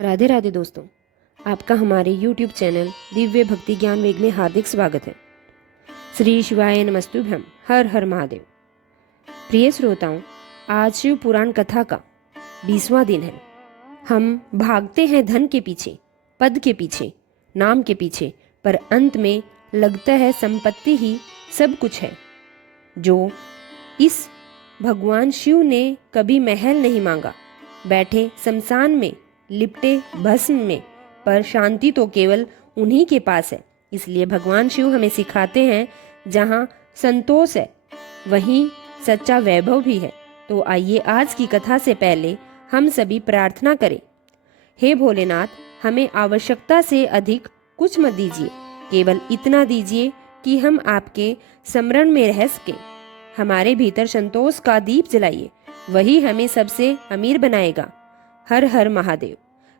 राधे राधे दोस्तों, आपका हमारे YouTube चैनल दिव्य भक्ति ज्ञान वेग में हार्दिक स्वागत है। श्री शिवाय नमस्तुभ्यम, हर हर महादेव। प्रिय श्रोताओं, आज शिव पुराण कथा का 20वां दिन है। हम भागते हैं धन के पीछे, पद के पीछे, नाम के पीछे, पर अंत में लगता है संपत्ति ही सब कुछ है। जो इस भगवान शिव ने कभी महल नहीं मांगा, बैठे शमशान में लिपटे भस्म में, पर शांति तो केवल उन्हीं के पास है। इसलिए भगवान शिव हमें सिखाते हैं, जहाँ संतोष है वहीं सच्चा वैभव भी है। तो आइए आज की कथा से पहले हम सभी प्रार्थना करें। हे भोलेनाथ, हमें आवश्यकता से अधिक कुछ मत दीजिए, केवल इतना दीजिए कि हम आपके स्मरण में रह सके। हमारे भीतर संतोष का दीप जलाइए, वही हमें सबसे अमीर बनाएगा। हर हर महादेव।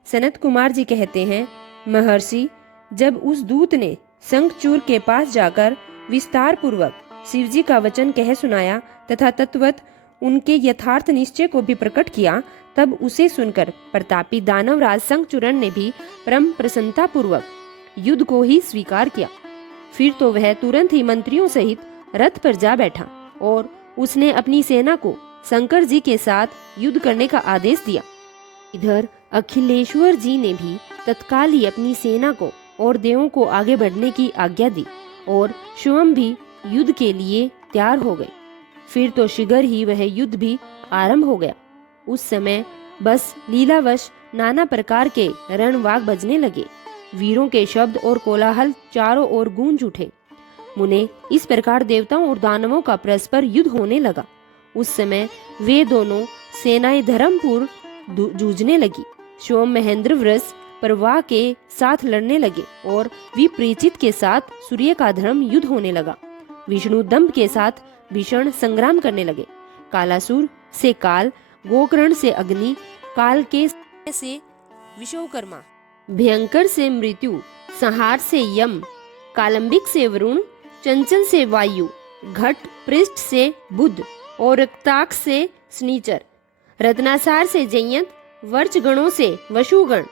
सनत कुमार जी कहते हैं, महर्षि, जब उस दूत ने शंखचूड़ के पास जाकर विस्तार पूर्वक शिवजी का वचन कह सुनाया तथा तत्वत उनके यथार्थ निश्चय को भी प्रकट किया, तब उसे सुनकर प्रतापी दानवराज शंखचूरण ने भी परम प्रसन्नता पूर्वक युद्ध को ही स्वीकार किया। फिर तो वह तुरंत ही मंत्रियों सहित रथ पर जा बैठा और उसने अपनी सेना को शंकर जी के साथ युद्ध करने का आदेश दिया। इधर अखिलेश्वर जी ने भी तत्काल ही अपनी सेना को और देवों को आगे बढ़ने की आज्ञा दी और स्वयं भी युद्ध के लिए तैयार हो गए। फिर तो शीघ्र ही वह युद्ध भी आरंभ हो गया। उस समय बस लीलावश नाना प्रकार के रणवाग बजने लगे। वीरों के शब्द और कोलाहल चारों ओर गूंज उठे। मुने इस प्रकार देवताओं और दानवों का परस्पर युद्ध होने लगा। उस समय वे दोनों सेनाएं धर्मपुर जूझने लगी। सोम महेंद्र वृष परवाह के साथ लड़ने लगे और विपरीचित के साथ सूर्य का धर्म युद्ध होने लगा। विष्णु दंभ के साथ भीषण संग्राम करने लगे। कालासुर से काल, गोकर्ण से अग्नि, काल के से विश्वकर्मा, भयंकर से मृत्यु, संहार से यम, कालंबिक से वरुण, चंचल से वायु, घट पृष्ठ से बुध और रक्ताक्ष से शनिचर, रत्नासार से जयंत, वर्च गणों से वशुगण,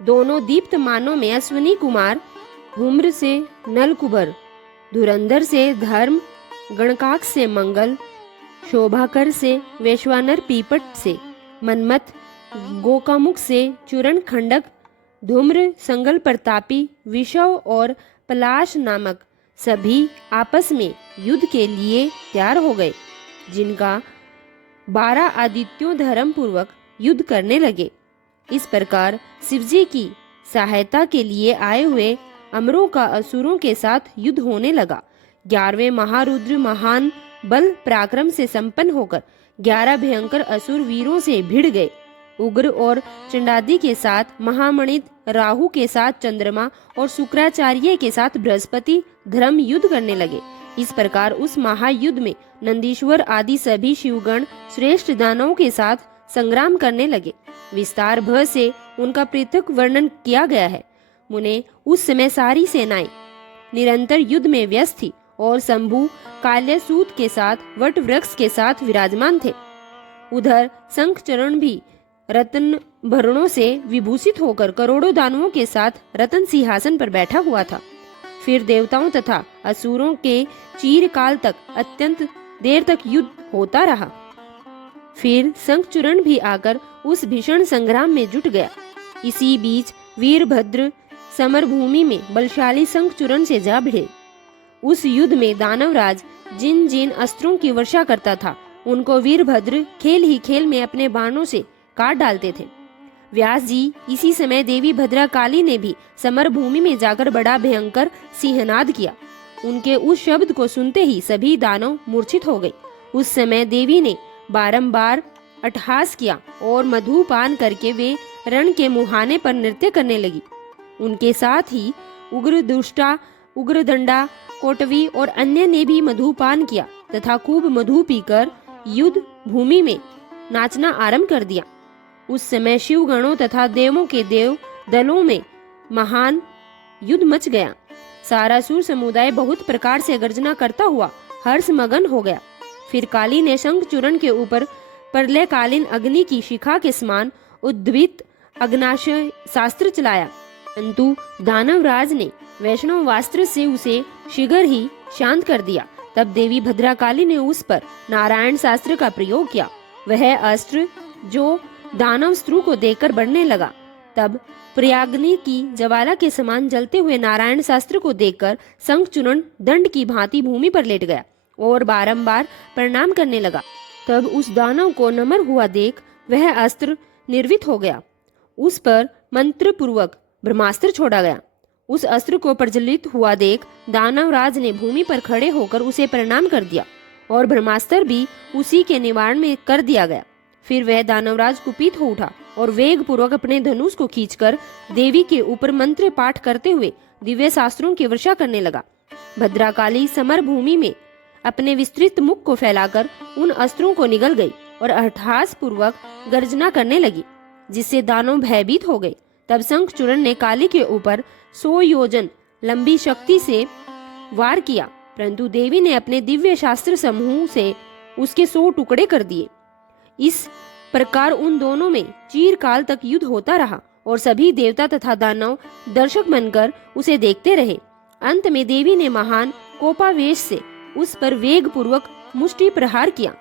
दोनों दीप्तमानों में अश्विनी कुमार, धूम्र से नलकुबर, धुरंधर से धर्म, गणकाक्ष से मंगल, शोभाकर से वैश्वानर, पीपट से मनमथ, गोकामुख से चूरण खंडक, धूम्र, संगल प्रतापी, विषव और पलाश नामक सभी आपस में युद्ध के लिए तैयार हो गए, जिनका 12 आदित्यों धर्म पूर्वक युद्ध करने लगे। इस प्रकार शिवजी की सहायता के लिए आए हुए अमरों का असुरों के साथ युद्ध होने लगा। 11वें महारुद्र महान बल पराक्रम से संपन्न होकर 11 भयंकर असुर वीरों से भिड़ गए। उग्र और चंडादी के साथ महामणित, राहु के साथ चंद्रमा और शुक्राचार्य के साथ बृहस्पति धर्म युद्ध करने लगे। इस प्रकार उस महायुद्ध में नंदीश्वर आदि सभी शिवगण श्रेष्ठ दानवों के साथ संग्राम करने लगे। विस्तार भ से उनका पृथक वर्णन किया गया है। मुने उस समय सारी सेनाएं निरंतर युद्ध में व्यस्त थी और शंभु काल्यसूत के साथ वट वृक्ष के साथ विराजमान थे। उधर शंखचरण भी रत्न भरणों से विभूषित होकर करोड़ों दानवों के साथ रत्न सिंहासन पर बैठा हुआ था। फिर देवताओं तथा असुरों के चीरकाल तक अत्यंत देर तक युद्ध होता रहा। फिर शंखचूरण भी आकर उस भीषण संग्राम में जुट गया। इसी बीच वीरभद्र समरभूमि में बलशाली शंखचूरण से जा भिड़े। उस युद्ध में दानवराज जिन जिन अस्त्रों की वर्षा करता था, उनको वीरभद्र खेल ही खेल में अपने बाणों से काट डालते थे। व्यास जी इसी समय देवी भद्रकाली ने भी समर भूमि में जाकर बड़ा भयंकर सिंहनाद किया। उनके उस शब्द को सुनते ही सभी दानव मूर्छित हो गए। उस समय देवी ने बारंबार अट्टहास किया और मधुपान करके वे रण के मुहाने पर नृत्य करने लगी। उनके साथ ही उग्र दुष्टा, उग्रदंडा, कोटवी और अन्य ने भी मधुपान किया तथा खूब मधु पीकर युद्ध भूमि में नाचना आरंभ कर दिया। उस समय शिवगणों तथा देवों के देव दलों में महान युद्ध मच गया। सारा सुर समुदाय बहुत प्रकार से गर्जना करता हुआ हर्ष मगन हो गया। फिर काली ने शंखचूरण के ऊपर प्रलयकालीन अग्नि की शिखा के समान उद्दीप्त अग्नाशय शास्त्र चलाया, परंतु दानवराज ने वैष्णवास्त्र से उसे शीघ्र ही शांत कर दिया। तब देवी भद्रकाली ने उस पर नारायण शास्त्र का प्रयोग किया। वह अस्त्र जो दानव स्त्रु को देखकर बढ़ने लगा, तब प्रयाग्नि की ज्वाला के समान जलते हुए नारायण शास्त्र को देखकर शंखचूर्ण दंड की भांति भूमि पर लेट गया और बारंबार प्रणाम करने लगा। तब उस दानव को नम्र हुआ देख वह अस्त्र निर्वित हो गया। उस पर मंत्र पूर्वक ब्रह्मास्त्र छोड़ा गया। उस अस्त्र को प्रज्वलित हुआ देख दानवराज ने भूमि पर खड़े होकर उसे प्रणाम कर दिया और ब्रह्मास्त्र भी उसी के निवारण में कर दिया गया। फिर वह दानवराज कुपित हो उठा और वेग पूर्वक अपने धनुष को खींचकर देवी के ऊपर मंत्र पाठ करते हुए दिव्य शास्त्रों की वर्षा करने लगा। भद्रकाली समर भूमि में अपने विस्तृत मुख को फैलाकर उन अस्त्रों को निगल गई और अट्टहास पूर्वक गर्जना करने लगी, जिससे दानव भयभीत हो गए। तब शंखचूर्ण ने काली के ऊपर 100 योजन लंबी शक्ति से वार किया, परंतु देवी ने अपने दिव्य शास्त्र समूह से उसके 100 टुकड़े कर दिए। इस प्रकार उन दोनों में चिरकाल तक युद्ध होता रहा और सभी देवता तथा दानव दर्शक बनकर उसे देखते रहे। अंत में देवी ने महान कोपावेश से उस पर वेग पूर्वक मुष्टि प्रहार किया।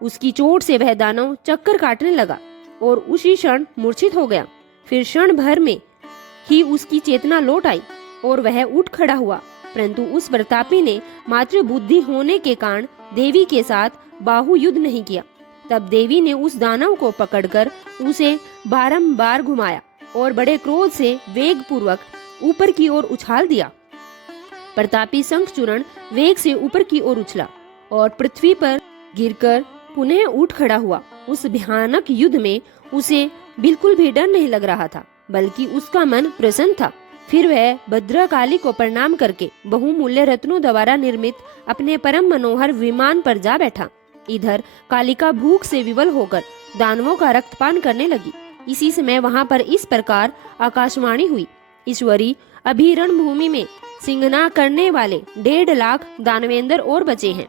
उसकी चोट से वह दानव चक्कर काटने लगा और उसी क्षण मूर्छित हो गया। फिर क्षण भर में ही उसकी चेतना लौट आई और वह उठ खड़ा हुआ, परंतु उस प्रतापी ने मातृ बुद्धि होने के कारण देवी के साथ बाहु युद्ध नहीं किया। तब देवी ने उस दानव को पकड़कर उसे बारंबार घुमाया और बड़े क्रोध से वेग पूर्वक ऊपर की ओर उछाल दिया। प्रतापी शंखचूर्ण वेग से ऊपर की ओर उछला और पृथ्वी पर गिरकर पुनः उठ खड़ा हुआ। उस भयानक युद्ध में उसे बिल्कुल भी डर नहीं लग रहा था, बल्कि उसका मन प्रसन्न था। फिर वह भद्रकाली को प्रणाम करके बहुमूल्य रत्नों द्वारा निर्मित अपने परम मनोहर विमान पर जा बैठा। इधर कालिका भूख से विवल होकर दानवों का रक्तपान करने लगी। इसी समय वहां पर इस प्रकार आकाशवाणी हुई, ईश्वरी, अभी रणभूमि में सिंगना करने वाले 1.5 लाख दानवेंद्र और बचे हैं।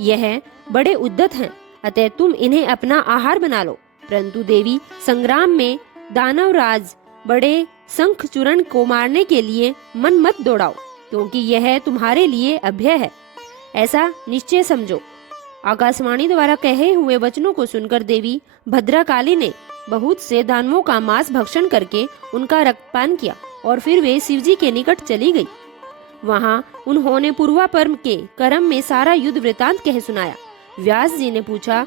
यह बड़े उद्यत हैं, अतः तुम इन्हें अपना आहार बना लो। परंतु देवी, संग्राम में दानवराज बड़े शंखचूर्ण को मारने के लिए मन मत दौड़ाओ, क्योंकि यह तुम्हारे लिए अभय है, ऐसा निश्चय समझो। आकाशवाणी द्वारा कहे हुए वचनों को सुनकर देवी भद्रकाली ने बहुत से दानवों का मांस भक्षण करके उनका रक्तपान किया और फिर वे शिवजी के निकट चली गई। वहां उन्होंने पूर्वापर्व के कर्म में सारा युद्ध वृतांत कह सुनाया। व्यास जी ने पूछा,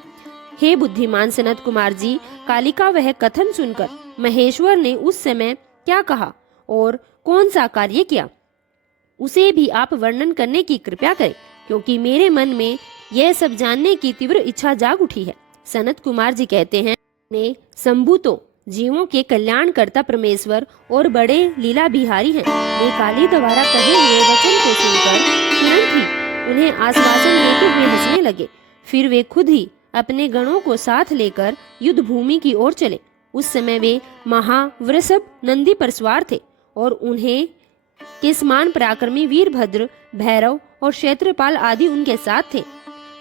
हे बुद्धिमान सनत कुमार जी, कालिका वह कथन सुनकर महेश्वर ने उस समय क्या कहा और कौन सा कार्य किया, उसे भी आप वर्णन करने की कृपा करें, क्योंकि मेरे मन में यह सब जानने की तीव्र इच्छा जाग उठी है। सनत कुमार जी कहते हैं, ने शंभु तो जीवों के कल्याण करता परमेश्वर और बड़े लीला बिहारी हैं। वे काली द्वारा कहे हुए वचन को सुनकर तुरंत ही उन्हें आश्वासन देते हुए हंसने लगे। फिर वे खुद ही अपने गणों को साथ लेकर युद्ध भूमि की ओर चले। उस समय वे महावृषभ नंदी पर सवार थे और उन्हें के समान पराक्रमी वीरभद्र, भैरव और क्षेत्रपाल आदि उनके साथ थे।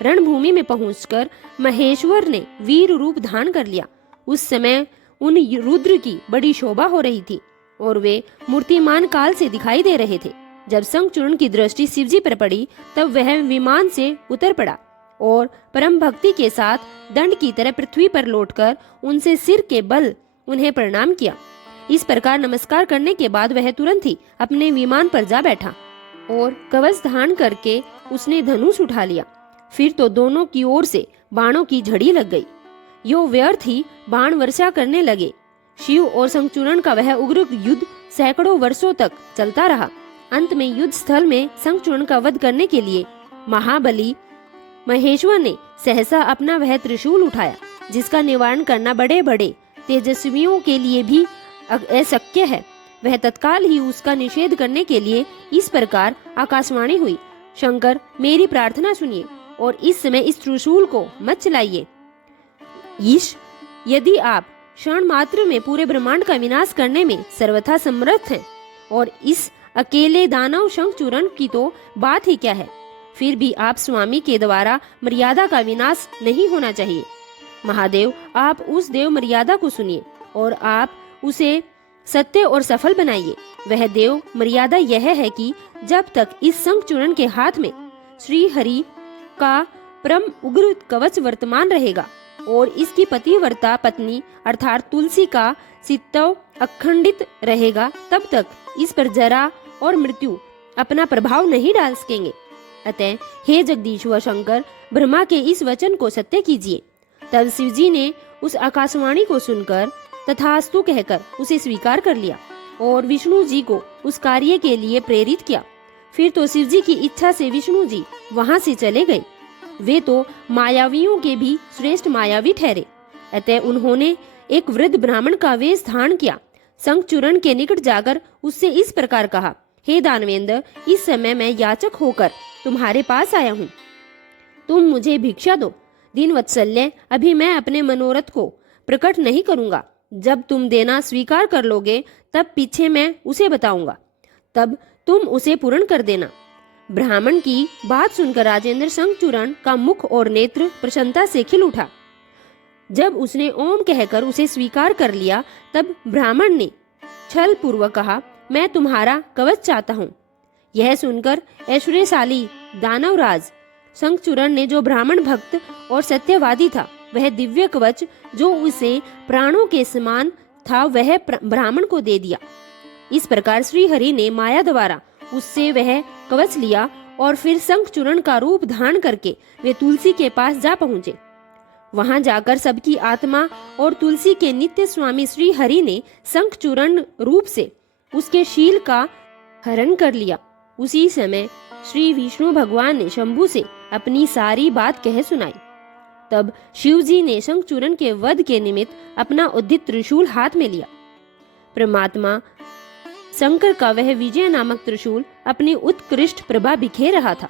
रणभूमि में पहुंचकर महेश्वर ने वीर रूप धारण कर लिया। उस समय उन रुद्र की बड़ी शोभा हो रही थी और वे मूर्तिमान काल से दिखाई दे रहे थे। जब शंखचूर्ण की दृष्टि शिवजी पर पड़ी, तब वह विमान से उतर पड़ा और परम भक्ति के साथ दंड की तरह पृथ्वी पर लौटकर उनसे सिर के बल उन्हें प्रणाम किया। इस प्रकार नमस्कार करने के बाद वह तुरंत ही अपने विमान पर जा बैठा और कवच धारण करके उसने धनुष उठा लिया। फिर तो दोनों की ओर से बाणों की झड़ी लग गई। यो व्यर्थ ही बाण वर्षा करने लगे। शिव और शंखचूर्ण का वह उग्र युद्ध सैकड़ों वर्षों तक चलता रहा। अंत में युद्ध स्थल में शंखचूर्ण का वध करने के लिए महाबली महेश्वर ने सहसा अपना वह त्रिशूल उठाया, जिसका निवारण करना बड़े बड़े तेजस्वियों के लिए भी अशक्य है। वह तत्काल ही उसका निषेध करने के लिए इस प्रकार आकाशवाणी हुई, शंकर, मेरी प्रार्थना सुनिए और इस समय इस त्रिशूल को मत चलाइए। ईश, यदि आप क्षण मात्र में पूरे ब्रह्मांड का विनाश करने में सर्वथा समर्थ हैं, और इस अकेले दानव शंखचूर्ण की तो बात ही क्या है, फिर भी आप स्वामी के द्वारा मर्यादा का विनाश नहीं होना चाहिए। महादेव, आप उस देव मर्यादा को सुनिए और आप उसे सत्य और सफल बनाइए। वह देव मर्यादा यह है कि जब तक इस शंखचूर्ण के हाथ में श्री हरि का परम उग्र कवच वर्तमान रहेगा और इसकी पतिव्रता पत्नी अर्थात तुलसी का चित्तव अखंडित रहेगा, तब तक इस पर जरा और मृत्यु अपना प्रभाव नहीं डाल सकेंगे। अतः हे जगदीश्वर शंकर, ब्रह्मा के इस वचन को सत्य कीजिए। तब शिवजी ने उस आकाशवाणी को सुनकर तथास्तु कहकर उसे स्वीकार कर लिया और विष्णु जी को उस कार्य के लिए प्रेरित किया। फिर तो शिवजी की इच्छा से विष्णु जी वहां से चले गए। वे तो मायावियों के भी श्रेष्ठ मायावी ठहरे। अतः उन्होंने एक वृद्ध ब्राह्मण का वेश धारण किया। शंखचूर्ण के निकट जाकर उससे इस प्रकार कहा, हे दानवेंद्र, इस समय मैं याचक होकर तुम्हारे पास आया हूँ। तुम मुझे भिक्षा दो। दीन वत्सल्य, अभी मैं अपने मनोरथ को प्रकट नहीं करूंगा। जब तुम देना स्वीकार कर लोगे तब पीछे मैं उसे बताऊंगा, तब तुम उसे पूर्ण कर देना। ब्राह्मण की बात सुनकर राजेंद्र शंखचूर्ण का मुख और नेत्र प्रसन्नता से खिल उठा। जब उसने ओम कहकर उसे स्वीकार कर लिया तब ब्राह्मण ने छल पूर्वक कहा, मैं तुम्हारा कवच चाहता हूँ। यह सुनकर ऐश्वर्यशाली दानवराज शंखचूर्ण ने, जो ब्राह्मण भक्त और सत्यवादी था, वह दिव्य कवच जो उसे प्राणों के समान था वह ब्राह्मण को दे दिया। इस प्रकार श्री हरि ने माया द्वारा उससे वह कवच लिया और फिर शंखचूर्ण का रूप धारण करके वे तुलसी के पास जा पहुंचे। वहां जाकर सबकी आत्मा और तुलसी के नित्य स्वामी श्री हरि ने शंखचूर्ण रूप से उसके शील का हरण कर लिया। उसी समय श्री विष्णु भगवान ने शंभु से अपनी सारी बात कह सुनाई। तब शिवजी ने शंखचूर्ण के वध के निमित्त अपना उद्धित त्रिशूल हाथ में लिया। परमात्मा शंकर का वह विजय नामक त्रिशूल अपनी उत्कृष्ट प्रभा बिखेर रहा था।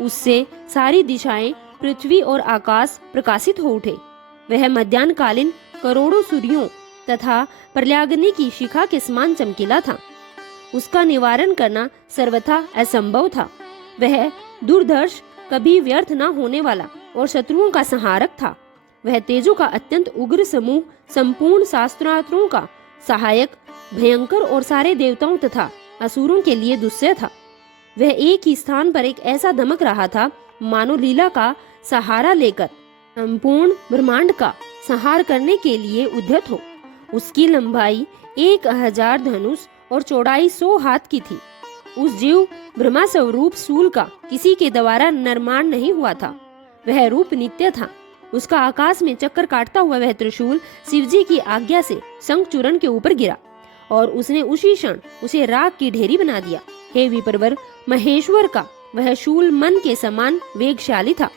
उससे सारी दिशाएं, पृथ्वी और आकाश प्रकाशित हो उठे। वह मध्याह्नकालीन करोड़ों सूर्यों तथा प्रल्याग्नि की शिखा के समान चमकीला था। उसका निवारण करना सर्वथा असंभव था। वह दुर्धर्ष, कभी व्यर्थ न होने वाला और शत्रुओं का संहारक था। वह तेजों का अत्यंत उग्र समूह, संपूर्ण शास्त्रार्थों का सहायक, भयंकर और सारे देवताओं तथा असुरों के लिए दुस्सह था। वह एक ही स्थान पर एक ऐसा दमक रहा था मानो लीला का सहारा लेकर संपूर्ण ब्रह्मांड का संहार करने के लिए उद्यत हो। उसकी लंबाई 1000 धनुष और चौड़ाई 100 हाथ की थी। उस जीव ब्रह्मा स्वरूप शूल का किसी के द्वारा निर्माण नहीं हुआ था। वह रूप नित्य था। उसका आकाश में चक्कर काटता हुआ वह त्रिशूल शिवजी की आज्ञा से शंखचूर्ण के ऊपर गिरा और उसने उसी क्षण उसे राख की ढेरी बना दिया। हे विप्रवर, महेश्वर का वह शूल मन के समान वेगशाली था।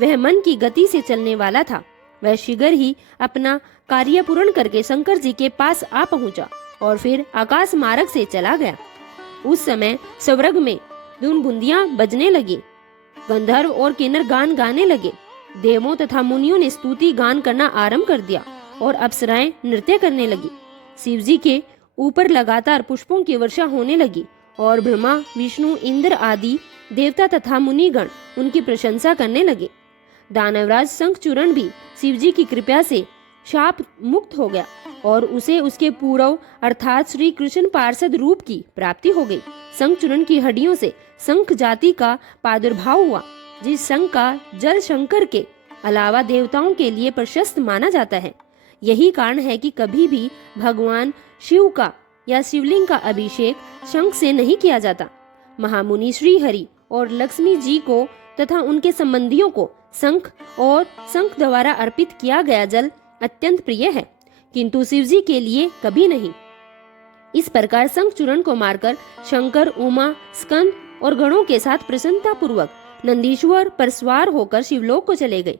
वह मन की गति से चलने वाला था। वह शीघ्र ही अपना कार्य पूर्ण करके शंकर जी के पास आ पहुंचा और फिर आकाश मार्ग से चला गया। उस समय स्वर्ग में धुन बुंदियां बजने लगी। गंधर्व और किन्नर गान गाने लगे। देवों तथा मुनियों ने स्तुति गान करना आरंभ कर दिया और अप्सराएं नृत्य करने लगी। शिवजी के ऊपर लगातार पुष्पों की वर्षा होने लगी और ब्रह्मा, विष्णु, इंद्र आदि देवता तथा मुनिगण उनकी प्रशंसा करने लगे। दानवराज शंखचूर्ण भी शिवजी की कृपा से शाप मुक्त हो गया और उसे उसके पूर्व अर्थात श्री कृष्ण पार्षद रूप की प्राप्ति हो गई। शंखचूर्ण की हड्डियों से शंख जाति का प्रादुर्भाव हुआ, जिस शंख का जल शंकर के अलावा देवताओं के लिए प्रशस्त माना जाता है। यही कारण है कि कभी भी भगवान शिव का या शिवलिंग का अभिषेक शंख से नहीं किया जाता। महामुनि श्री हरि और लक्ष्मी जी को तथा उनके संबंधियों को शंख और शंख द्वारा अर्पित किया गया जल अत्यंत प्रिय है, किंतु शिवजी के लिए कभी नहीं। इस प्रकार शंखचूर्ण को मारकर शंकर, उमा, स्कंद और गणों के साथ प्रसन्नता पूर्वक नंदीश्वर पर सवार होकर शिवलोक को चले गए।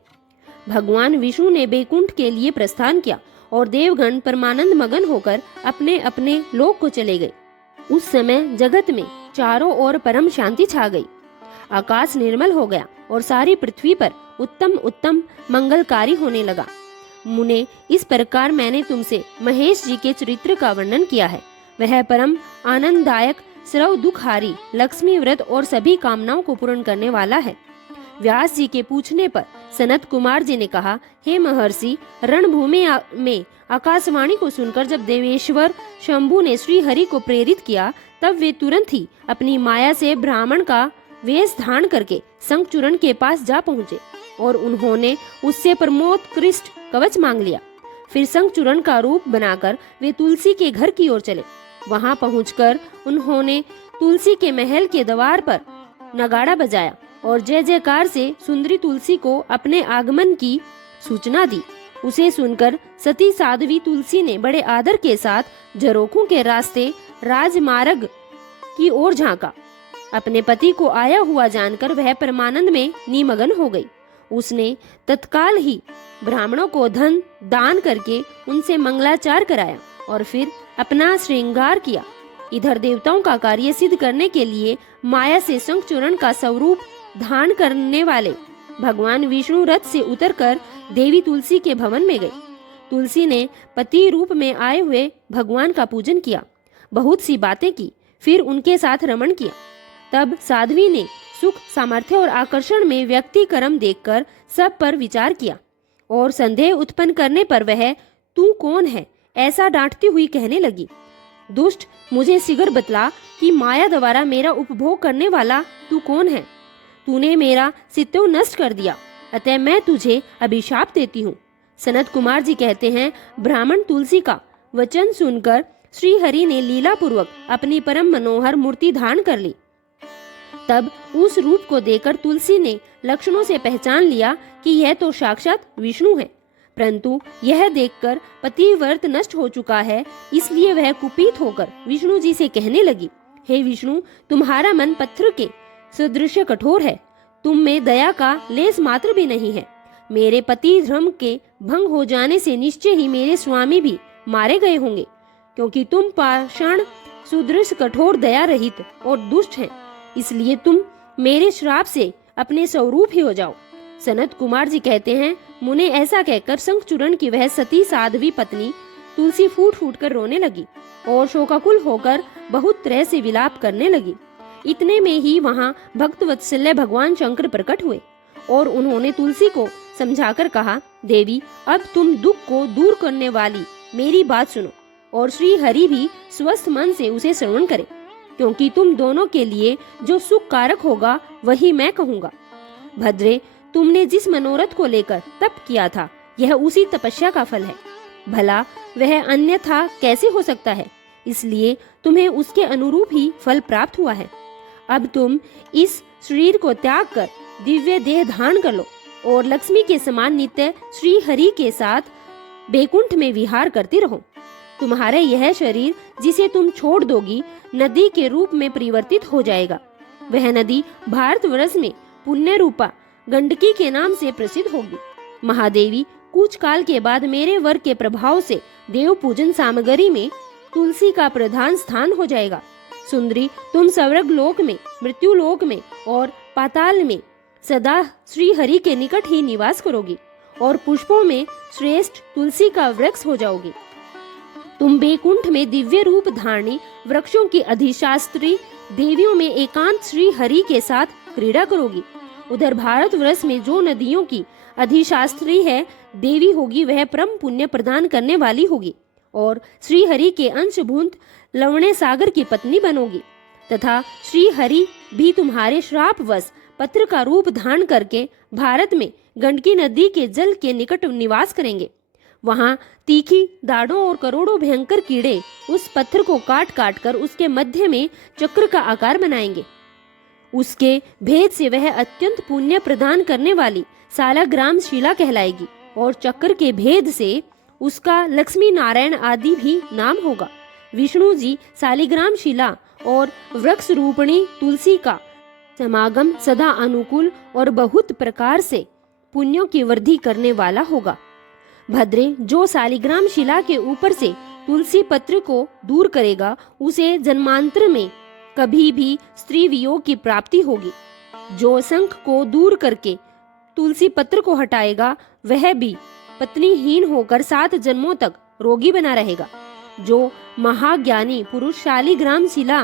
भगवान विष्णु ने बैकुंठ के लिए प्रस्थान किया और देवगण परमानंद मगन होकर अपने अपने लोक को चले गए। उस समय जगत में चारों ओर परम शांति छा गई। आकाश निर्मल हो गया और सारी पृथ्वी पर उत्तम उत्तम मंगलकारी होने लगा। मुने, इस प्रकार मैंने तुमसे महेश जी के चरित्र का वर्णन किया है। वह परम आनंददायक, सर्व दुखहारी, लक्ष्मी व्रत और सभी कामनाओं को पूर्ण करने वाला है। व्यास जी के पूछने पर सनत कुमार जी ने कहा, हे महर्षि, रणभूमि में आकाशवाणी को सुनकर जब देवेश्वर शंभु ने श्री हरि को प्रेरित किया, तब वे तुरंत ही अपनी माया से ब्राह्मण का वेश धारण करके शंखचूरण के पास जा पहुँचे और उन्होंने उससे परमोत्कृष्ट कवच मांग लिया। फिर शंखचूरण का रूप बनाकर वे तुलसी के घर की ओर चले। वहां पहुंचकर उन्होंने तुलसी के महल के द्वार पर नगाड़ा बजाया और जय जयकार से सुंदरी तुलसी को अपने आगमन की सूचना दी। उसे सुनकर सती साध्वी तुलसी ने बड़े आदर के साथ झरोखों के रास्ते राजमार्ग की ओर झांका। अपने पति को आया हुआ जानकर वह परमानंद में निमग्न हो गई। उसने तत्काल ही ब्राह्मणों को धन दान करके उनसे मंगलाचार कराया और फिर अपना श्रृंगार किया। इधर देवताओं का कार्य सिद्ध करने के लिए माया से शंखचूरण का स्वरूप धारण करने वाले भगवान विष्णु रथ से उतरकर देवी तुलसी के भवन में गई। तुलसी ने पति रूप में आए हुए भगवान का पूजन किया, बहुत सी बातें की, फिर उनके साथ रमण किया। तब साध्वी ने सुख, सामर्थ्य और आकर्षण में व्यक्ति कर्म देखकर सब पर विचार किया और संदेह उत्पन्न करने पर वह तू कौन है ऐसा डांटती हुई कहने लगी, दुष्ट, मुझे शीघ्र बतला कि माया द्वारा मेरा उपभोग करने वाला तू कौन है। तूने मेरा सित्तव नष्ट कर दिया, अतः मैं तुझे अभिशाप देती हूँ। सनत कुमार जी कहते हैं, ब्राह्मण तुलसी का वचन सुनकर श्री हरि ने लीला पूर्वक अपनी परम मनोहर मूर्ति धारण कर ली। तब उस रूप को देखकर तुलसी ने लक्षणों से पहचान लिया कि यह तो साक्षात विष्णु है, परंतु यह देखकर पतिव्रत नष्ट हो चुका है, इसलिए वह कुपित होकर विष्णु जी से कहने लगी, हे विष्णु, तुम्हारा मन पत्थर के सदृश कठोर है, तुम में दया का लेस मात्र भी नहीं है। मेरे पति धर्म के भंग हो जाने से निश्चय ही मेरे स्वामी भी मारे गए होंगे, क्योंकि तुम पाषाण सुदृश कठोर दया रहित और दुष्ट हैं, इसलिए तुम मेरे श्राप से अपने स्वरूप ही हो जाओ। सनत कुमार जी कहते हैं, मुने ऐसा कहकर शंखचूरण की वह सती साध्वी पत्नी तुलसी फूट फूट कर रोने लगी और शोकाकुल होकर बहुत तरह से विलाप करने लगी। इतने में ही वहाँ भक्त वत्सल्य भगवान शंकर प्रकट हुए और उन्होंने तुलसी को समझाकर कहा, देवी, अब तुम दुख को दूर करने वाली मेरी बात सुनो और श्री हरि भी स्वस्थ मन से उसे श्रवण करे, क्योंकि तुम दोनों के लिए जो सुख कारक होगा वही मैं कहूँगा। भद्रे, तुमने जिस मनोरथ को लेकर तप किया था, यह उसी तपस्या का फल है। भला वह अन्यथा कैसे हो सकता है, इसलिए तुम्हें उसके अनुरूप ही फल प्राप्त हुआ है। अब तुम इस शरीर को त्याग कर दिव्य देह धारण कर लो और लक्ष्मी के समान नित्य श्री हरि के साथ बैकुंठ में विहार करती रहो। तुम्हारे यह शरीर जिसे तुम छोड़ दोगी नदी के रूप में परिवर्तित हो जाएगा। वह नदी भारतवर्ष में पुण्य रूपा गंडकी के नाम से प्रसिद्ध होगी। महादेवी, कुछ काल के बाद मेरे वर के प्रभाव से देव पूजन सामग्री में तुलसी का प्रधान स्थान हो जाएगा। सुंदरी, तुम स्वर्ग लोक में, मृत्यु लोक में और पाताल में सदा श्री हरि के निकट ही निवास करोगी और पुष्पों में श्रेष्ठ तुलसी का वृक्ष हो जाओगी। तुम बैकुंठ में दिव्य रूप धारणी वृक्षों की अधिशास्त्री देवियों में एकांत श्री हरि के साथ क्रीड़ा करोगी। उधर भारतवर्ष में जो नदियों की अधिशास्त्री है देवी होगी, वह परम पुण्य प्रदान करने वाली होगी और श्री हरि के अंशभूत लवणे सागर की पत्नी बनोगी, तथा श्री हरि भी तुम्हारे श्रापवश पत्र का रूप धारण करके भारत में गंडकी नदी के जल के निकट निवास करेंगे। वहाँ तीखी दाढ़ों और करोड़ों भयंकर कीड़े उस पत्थर को काट काट कर उसके मध्य में चक्र का आकार बनाएंगे। उसके भेद से वह अत्यंत पुण्य प्रदान करने वाली सालाग्राम शिला कहलाएगी और चक्र के भेद से उसका लक्ष्मी नारायण आदि भी नाम होगा। विष्णु जी सालिग्राम शिला और वृक्ष रूपणी तुलसी का समागम सदा अनुकूल और बहुत प्रकार से पुण्यों की वृद्धि करने वाला होगा। भद्रे, जो सालिग्राम शिला के ऊपर से तुलसी पत्र को दूर करेगा उसे जन्मांतर में कभी भी स्त्री वियोग की प्राप्ति होगी। जो शंख को दूर करके तुलसी पत्र को हटाएगा वह भी पत्नीहीन होकर 7 जन्मों तक रोगी बना रहेगा। जो महाज्ञानी पुरुष शालिग्राम शिला,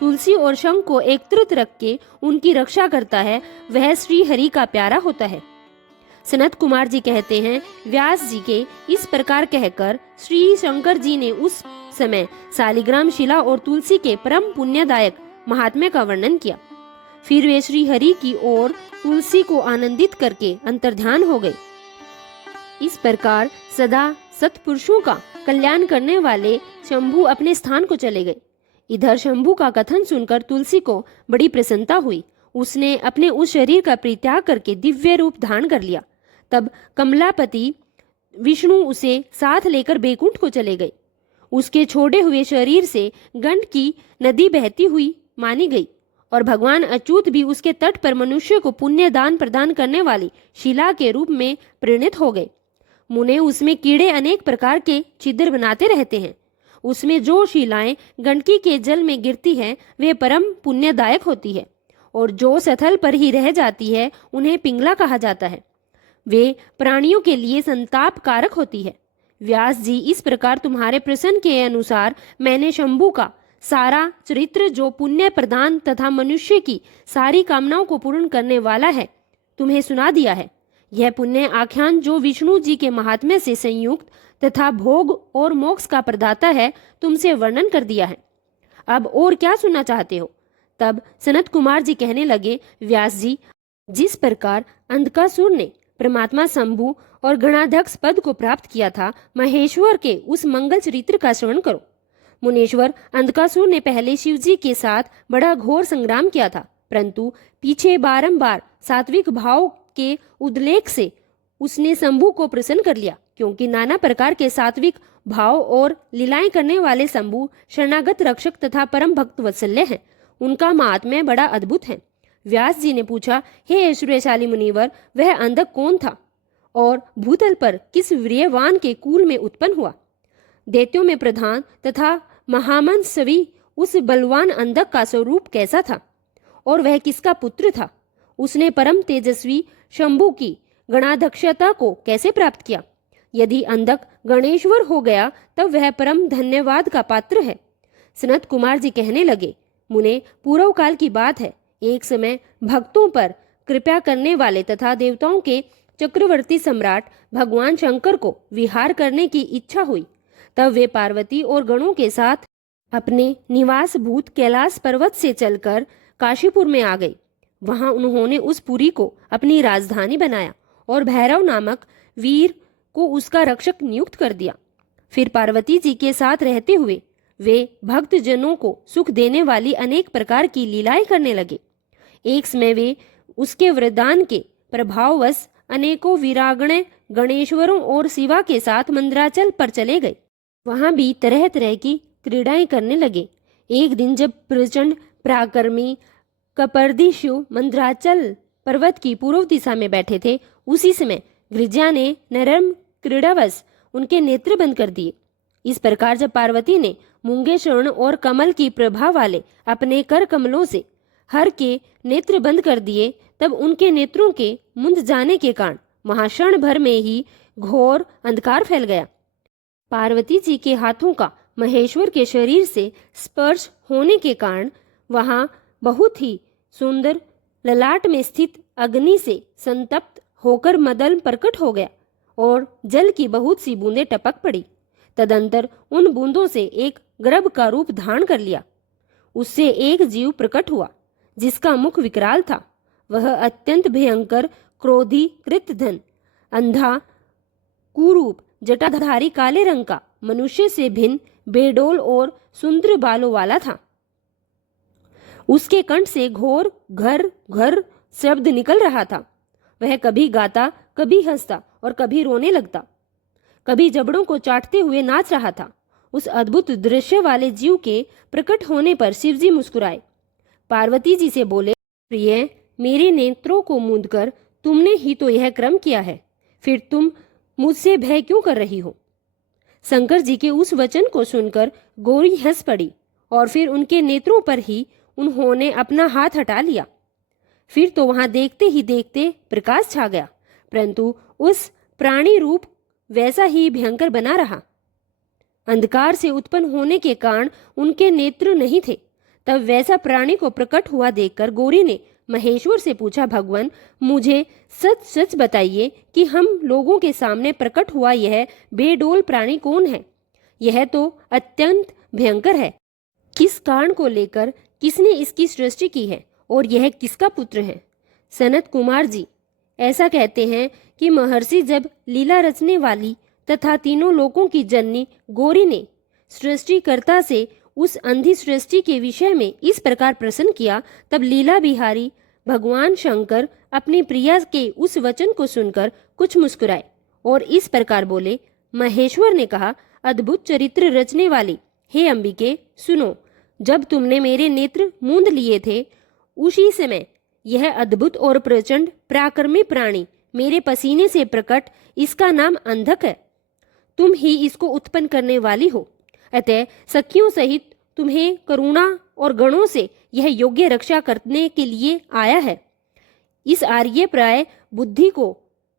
तुलसी और शंख को एकत्रित रख के उनकी रक्षा करता है वह श्री हरि का प्यारा होता है। सनत कुमार जी कहते हैं, व्यास जी के इस प्रकार कहकर श्री शंकर जी ने उस समय शालिग्राम शिला और तुलसी के परम पुण्यदायक महात्म्य का वर्णन किया। फिर वे श्री हरि की ओर तुलसी को आनंदित करके अंतर्ध्यान हो गए। इस प्रकार सदा सत्पुरुषों का कल्याण करने वाले शंभु अपने स्थान को चले गए। इधर शंभु का कथन सुनकर तुलसी को बड़ी प्रसन्नता हुई। उसने अपने उस शरीर का परित्याग करके दिव्य रूप धारण कर लिया। तब कमलापति विष्णु उसे साथ लेकर बैकुंठ को चले गए। उसके छोड़े हुए शरीर से गंड की नदी बहती हुई मानी गई और भगवान अच्युत भी उसके तट पर मनुष्य को पुण्य दान प्रदान करने वाली शिला के रूप में परिणित हो गए। मुने उसमें कीड़े अनेक प्रकार के छिद्र बनाते रहते हैं। उसमें जो शिलाएं गंडकी के जल में गिरती है वे परम पुण्यदायक होती है और जो सथल पर ही रह जाती है उन्हें पिंगला कहा जाता है। वे प्राणियों के लिए संताप कारक होती है। व्यास जी, इस प्रकार तुम्हारे प्रश्न के अनुसार मैंने शंभु का सारा चरित्र जो पुण्य प्रदान तथा मनुष्य की सारी कामनाओं को पूर्ण करने वाला है तुम्हें सुना दिया है। यह पुण्य आख्यान जो विष्णु जी के महात्म्य से संयुक्त तथा भोग और मोक्ष का प्रदाता है तुमसे वर्णन कर दिया है। अब और क्या सुनना चाहते हो? तब सनत कुमार जी कहने लगे, व्यास जी, जिस प्रकार अंधकासुर ने परमात्मा शंभु और गणाध्यक्ष पद को प्राप्त किया था, महेश्वर के उस मंगल चरित्र का श्रवण करो। मुनेश्वर, अंधकासुर ने पहले शिवजी के साथ बड़ा घोर संग्राम किया था, परंतु पीछे बारंबार सात्विक भाव के उद्लेख से उसने शंभु को प्रसन्न कर लिया, क्योंकि नाना प्रकार के सात्विक भाव और लीलाएं करने वाले शंभु शरणागत रक्षक तथा परम भक्त वत्सल्य हैं। उनका महात्म्य बड़ा अद्भुत है। व्यास जी ने पूछा, हे ऐश्वर्यशाली मुनिवर, वह अंधक कौन था और भूतल पर किस वीर्यवान के कुल में उत्पन्न हुआ? दैत्यों में प्रधान तथा महामंसवी उस बलवान अंधक का स्वरूप कैसा था और वह किसका पुत्र था? उसने परम तेजस्वी शंभु की गणाध्यक्षता को कैसे प्राप्त किया? यदि अंधक गणेश्वर हो गया तब वह परम धन्यवाद का पात्र है। सनत कुमार जी कहने लगे, मुने, पूर्व काल की बात है। एक समय भक्तों पर कृपा करने वाले तथा देवताओं के चक्रवर्ती सम्राट भगवान शंकर को विहार करने की इच्छा हुई। तब वे पार्वती और गणों के साथ अपने निवास भूत कैलाश पर्वत से चलकर काशीपुर में आ गए। वहां उन्होंने उस पुरी को अपनी राजधानी बनाया और भैरव नामक वीर को उसका रक्षक नियुक्त कर दिया। फिर पार्वती जी के साथ रहते हुए वे भक्त जनों को सुख देने वाली अनेक प्रकार की लीलाएं करने लगे। एक समय वे उसके वरदान के प्रभाववश अनेकों वीरागणे गणेश्वरों और शिवा के साथ मंदराचल पर चले गए। वहां भी तरह तरह की क्रीड़ाएं करने लगे। एक दिन जब प्रचंड पराक्रमी कपर्दी शिव मंदराचल पर्वत की पूर्व दिशा में बैठे थे, उसी समय गिरिजा ने नरम क्रीड़ावश उनके नेत्र बंद कर दिए। इस प्रकार जब पार्वती ने मूंगे स्वर्ण और कमल की प्रभा वाले अपने कर कमलों से हर के नेत्र बंद कर दिए, तब उनके नेत्रों के मुंद जाने के कारण वहां क्षण भर में ही घोर अंधकार फैल गया। पार्वती जी के हाथों का महेश्वर के शरीर से स्पर्श होने के कारण वहां बहुत ही सुंदर ललाट में स्थित अग्नि से संतप्त होकर मदन प्रकट हो गया और जल की बहुत सी बूंदें टपक पड़ी। तदंतर उन बूंदों से एक गर्भ का रूप धारण कर लिया। उससे एक जीव प्रकट हुआ जिसका मुख विकराल था। वह अत्यंत भयंकर क्रोधी कृतधन अंधा कुरूप जटाधारी काले रंग का मनुष्य से भिन्न बेडोल और सुंदर बालों वाला था। उसके कंठ से घोर घर घर शब्द निकल रहा था। वह कभी गाता, कभी हंसता और कभी रोने लगता, कभी जबड़ों को चाटते हुए नाच रहा था। उस अद्भुत दृश्य वाले जीव के प्रकट होने पर शिवजी मुस्कुराए। पार्वती जी से बोले, प्रिय, मेरे नेत्रों को मूंदकर तुमने ही तो यह क्रम किया है, फिर तुम मुझसे भय क्यों कर रही हो? शंकर जी के उस वचन को सुनकर गौरी हंस पड़ी और फिर उनके नेत्रों पर ही उन्होंने अपना हाथ हटा लिया। फिर तो वहां देखते ही देखते प्रकाश छा गया, परंतु उस प्राणी रूप वैसा ही भयंकर बना रहा। अंधकार से उत्पन्न होने के कारण उनके नेत्र नहीं थे। तब वैसा प्राणी को प्रकट हुआ देखकर गौरी ने महेश्वर से पूछा, भगवान मुझे सच सच बताइए कि हम लोगों के सामने प्रकट हुआ यह बेडोल प्राणी कौन है? यह तो अत्यंत भयंकर है। किस कारण को लेकर किसने इसकी सृष्टि की है और यह किसका पुत्र है? सनत कुमार जी, ऐसा कहते हैं कि महर्षि जब लीला रचने वाली तथा तीनों लोकों की जननी गौरी ने सृष्टिकर्ता से उस अंधी सृष्टि के विषय में इस प्रकार प्रश्न किया, तब लीला बिहारी भगवान शंकर अपनी प्रिया के उस वचन को सुनकर कुछ मुस्कुराए और इस प्रकार बोले। महेश्वर ने कहा, अद्भुत चरित्र रचने वाली हे अंबिके, सुनो। जब तुमने मेरे नेत्र मूंद लिए थे उसी समय यह अद्भुत और प्रचंड पराक्रमी प्राणी मेरे पसीने से प्रकट, इसका नाम अंधक है। तुम ही इसको उत्पन्न करने वाली हो। अतः सखियों सहित तुम्हें करुणा और गणों से यह योग्य रक्षा करने के लिए आया है। इस आर्य प्राय बुद्धि को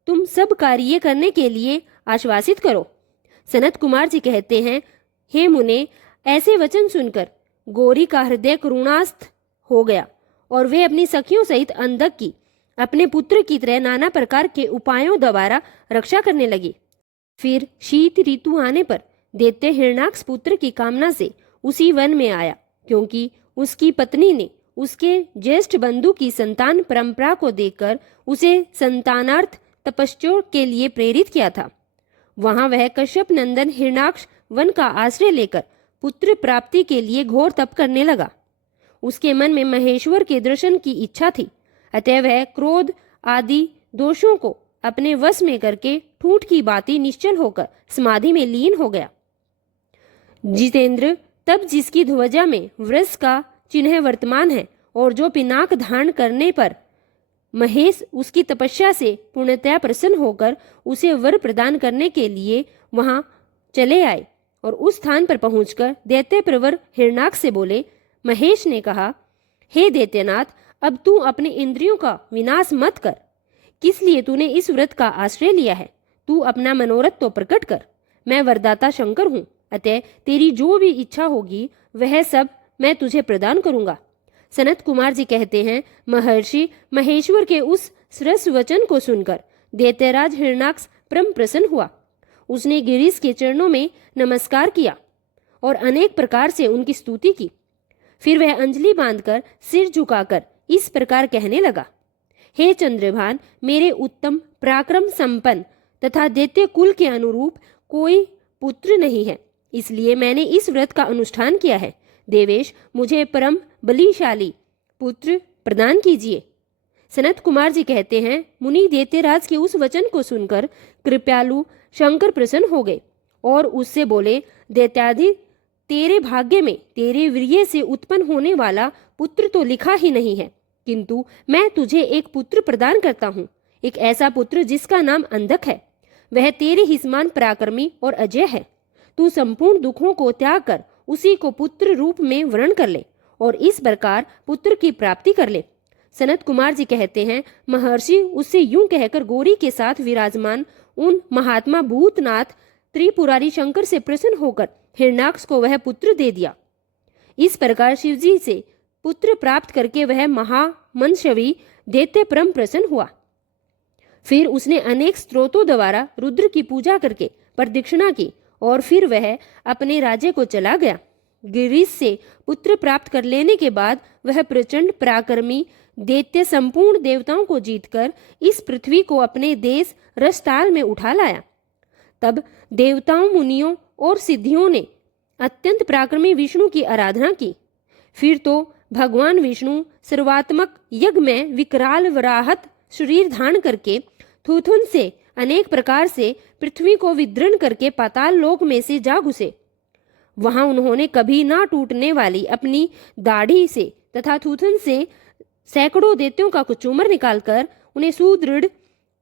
तुम सब कार्य करने के लिए आश्वासित करो। सनत कुमार जी कहते हैं, हे मुने, ऐसे वचन सुनकर गौरी का हृदय करुणास्थ हो गया और वे अपनी सखियों सहित अंधक की अपने पुत्र की तरह नाना प्रकार के उपायों द्वारा रक्षा करने लगी। फिर शीत ऋतु आने पर दैत्य हिरणाक्ष पुत्र की कामना से उसी वन में आया, क्योंकि उसकी पत्नी ने उसके ज्येष्ठ बंधु की संतान परंपरा को देखकर उसे संतानार्थ तपस्या के लिए प्रेरित किया था। वहां वह कश्यप नंदन हिरणाक्ष वन का आश्रय लेकर पुत्र प्राप्ति के लिए घोर तप करने लगा। उसके मन में महेश्वर के दर्शन की इच्छा थी, अतः वह क्रोध आदि दोषों को अपने वश में करके ठूठ की बाती निश्चल होकर समाधि में लीन हो गया। जितेंद्र, तब जिसकी ध्वजा में वृष का चिन्ह वर्तमान है और जो पिनाक धारण करने पर महेश उसकी तपस्या से पूर्णतया प्रसन्न होकर उसे वर प्रदान करने के लिए वहां चले आए और उस स्थान पर पहुंचकर दैत्य प्रवर हिरणाक्ष से बोले। महेश ने कहा, हे दैत्यनाथ, अब तू अपने इंद्रियों का विनाश मत कर। किस लिए तूने इस व्रत का आश्रय लिया है? तू अपना मनोरथ तो प्रकट कर। मैं वरदाता शंकर हूँ, अतः तेरी जो भी इच्छा होगी वह सब मैं तुझे प्रदान करूंगा। सनत कुमार जी कहते हैं, महर्षि महेश्वर के उस सरस वचन को सुनकर दैत्यराज हिरणाक्ष परम प्रसन्न हुआ। उसने गिरीश के चरणों में नमस्कार किया और अनेक प्रकार से उनकी स्तुति की। फिर वह अंजलि बांधकर सिर झुकाकर इस प्रकार कहने लगा, हे चंद्रभान, मेरे उत्तम पराक्रम संपन्न तथा दैत्य कुल के अनुरूप कोई पुत्र नहीं है, इसलिए मैंने इस व्रत का अनुष्ठान किया है। देवेश, मुझे परम बलिशाली पुत्र प्रदान कीजिए। सनत कुमार जी कहते हैं, मुनि दैत्यराज के उस वचन को सुनकर कृपालु शंकर प्रसन्न हो गए और उससे बोले, दैत्यादि, तेरे भाग्य में तेरे वीर्य से उत्पन्न होने वाला पुत्र तो लिखा ही नहीं है, किंतु मैं तुझे एक पुत्र प्रदान करता हूँ, एक ऐसा पुत्र जिसका नाम अंधक है। वह तेरे ही समान पराक्रमी और अजय है। तू संपूर्ण दुखों को त्याग कर उसी को पुत्र रूप में वर्ण कर ले और इस प्रकार पुत्र की प्राप्ति कर ले। सनत कुमार जी कहते हैं, महर्षि उससे यूं कहकर गौरी के साथ विराजमान उन महात्मा भूतनाथ त्रिपुरारी शंकर से प्रसन्न होकर हिरणाक्ष को वह पुत्र दे दिया। इस प्रकार शिवजी से पुत्र प्राप्त करके वह महामनशवी दैत्य परम प्रसन्न हुआ। फिर उसने अनेक स्त्रोतों द्वारा रुद्र की पूजा करके प्रदक्षिणा की और फिर वह अपने राज्य को चला गया। गिरीश से पुत्र प्राप्त कर लेने के बाद वह प्रचंड पराक्रमी दैत्य संपूर्ण देवताओं को जीतकर इस पृथ्वी को अपने देश रसताल में उठा लाया। तब देवताओं, मुनियों और सिद्धियों ने अत्यंत पराक्रमी विष्णु की आराधना की। फिर तो भगवान विष्णु सर्वात्मक यज्ञ में विकराल वराहत शरीर धारण करके थुथुन से अनेक प्रकार से पृथ्वी को विदृढ़ करके पाताल लोक में से जा घुसे। वहां उन्होंने कभी ना टूटने वाली अपनी दाढ़ी से तथा थुथुन से सैकड़ों दैत्यों का कुचूमर निकालकर उन्हें सुदृढ़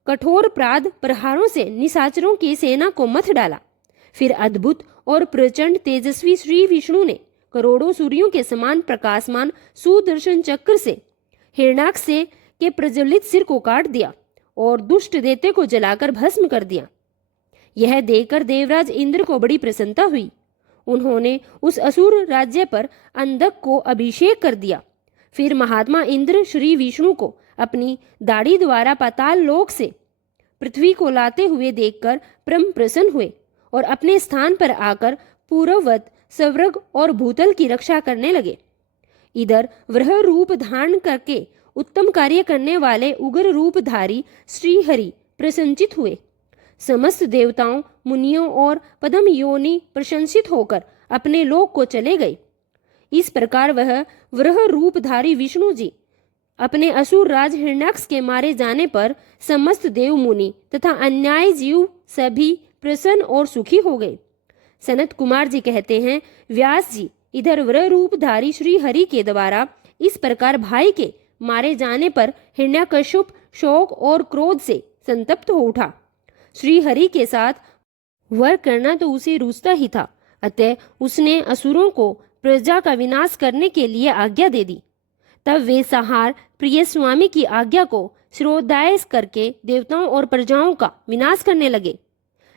कठोर प्राद प्रहारों से निशाचरों की सेना को मथ डाला। फिर अद्भुत और प्रचंड तेजस्वी श्री विष्णु ने करोड़ों सूर्यों के समान प्रकाशमान सुदर्शन चक्र से हिरणाक्ष से के प्रज्वलित सिर को काट दिया और दुष्ट दैत्य को जलाकर भस्म कर दिया। यह देखकर देवराज इंद्र को बड़ी प्रसन्नता हुई। उन्होंने उस असुर राज्य पर अंधक को अभिषेक कर दिया। फिर महात्मा इंद्र श्री विष्णु को अपनी दाढ़ी द्वारा पाताल लोक से पृथ्वी को लाते हुए देखकर परम प्रसन्न हुए और अपने स्थान पर आकर पूर्ववत स्वर्ग और भूतल की रक्षा करने लगे। इधर वह रूप धारण करके उत्तम कार्य करने वाले उग्र रूपधारी श्रीहरि प्रसन्नचित हुए। समस्त देवताओं, मुनियों और पद्म योनि प्रशंसित होकर अपने लोक को चले गए। इस प्रकार वह रूपधारी विष्णु जी अपने असुर राज हिरण्याक्ष के मारे जाने पर समस्त देव मुनि तथा अन्याय जीव सभी प्रसन्न और सुखी हो गए। सनत कुमार जी कहते हैं, व्यास जी, इधर वह रूपधारी श्री हरि के द्वारा इस प्रकार भाई के मारे जाने पर हिरण्यकश्यप शोक और क्रोध से संतप्त हो उठा। श्री हरि के साथ वर करना तो उसे रुचता ही था, अतः उसने असुरों को प्रजा का विनाश करने के लिए आज्ञा दे दी। तब वे सहार प्रिय स्वामी की आज्ञा को शिरोधार्य करके देवताओं और प्रजाओं का विनाश करने लगे।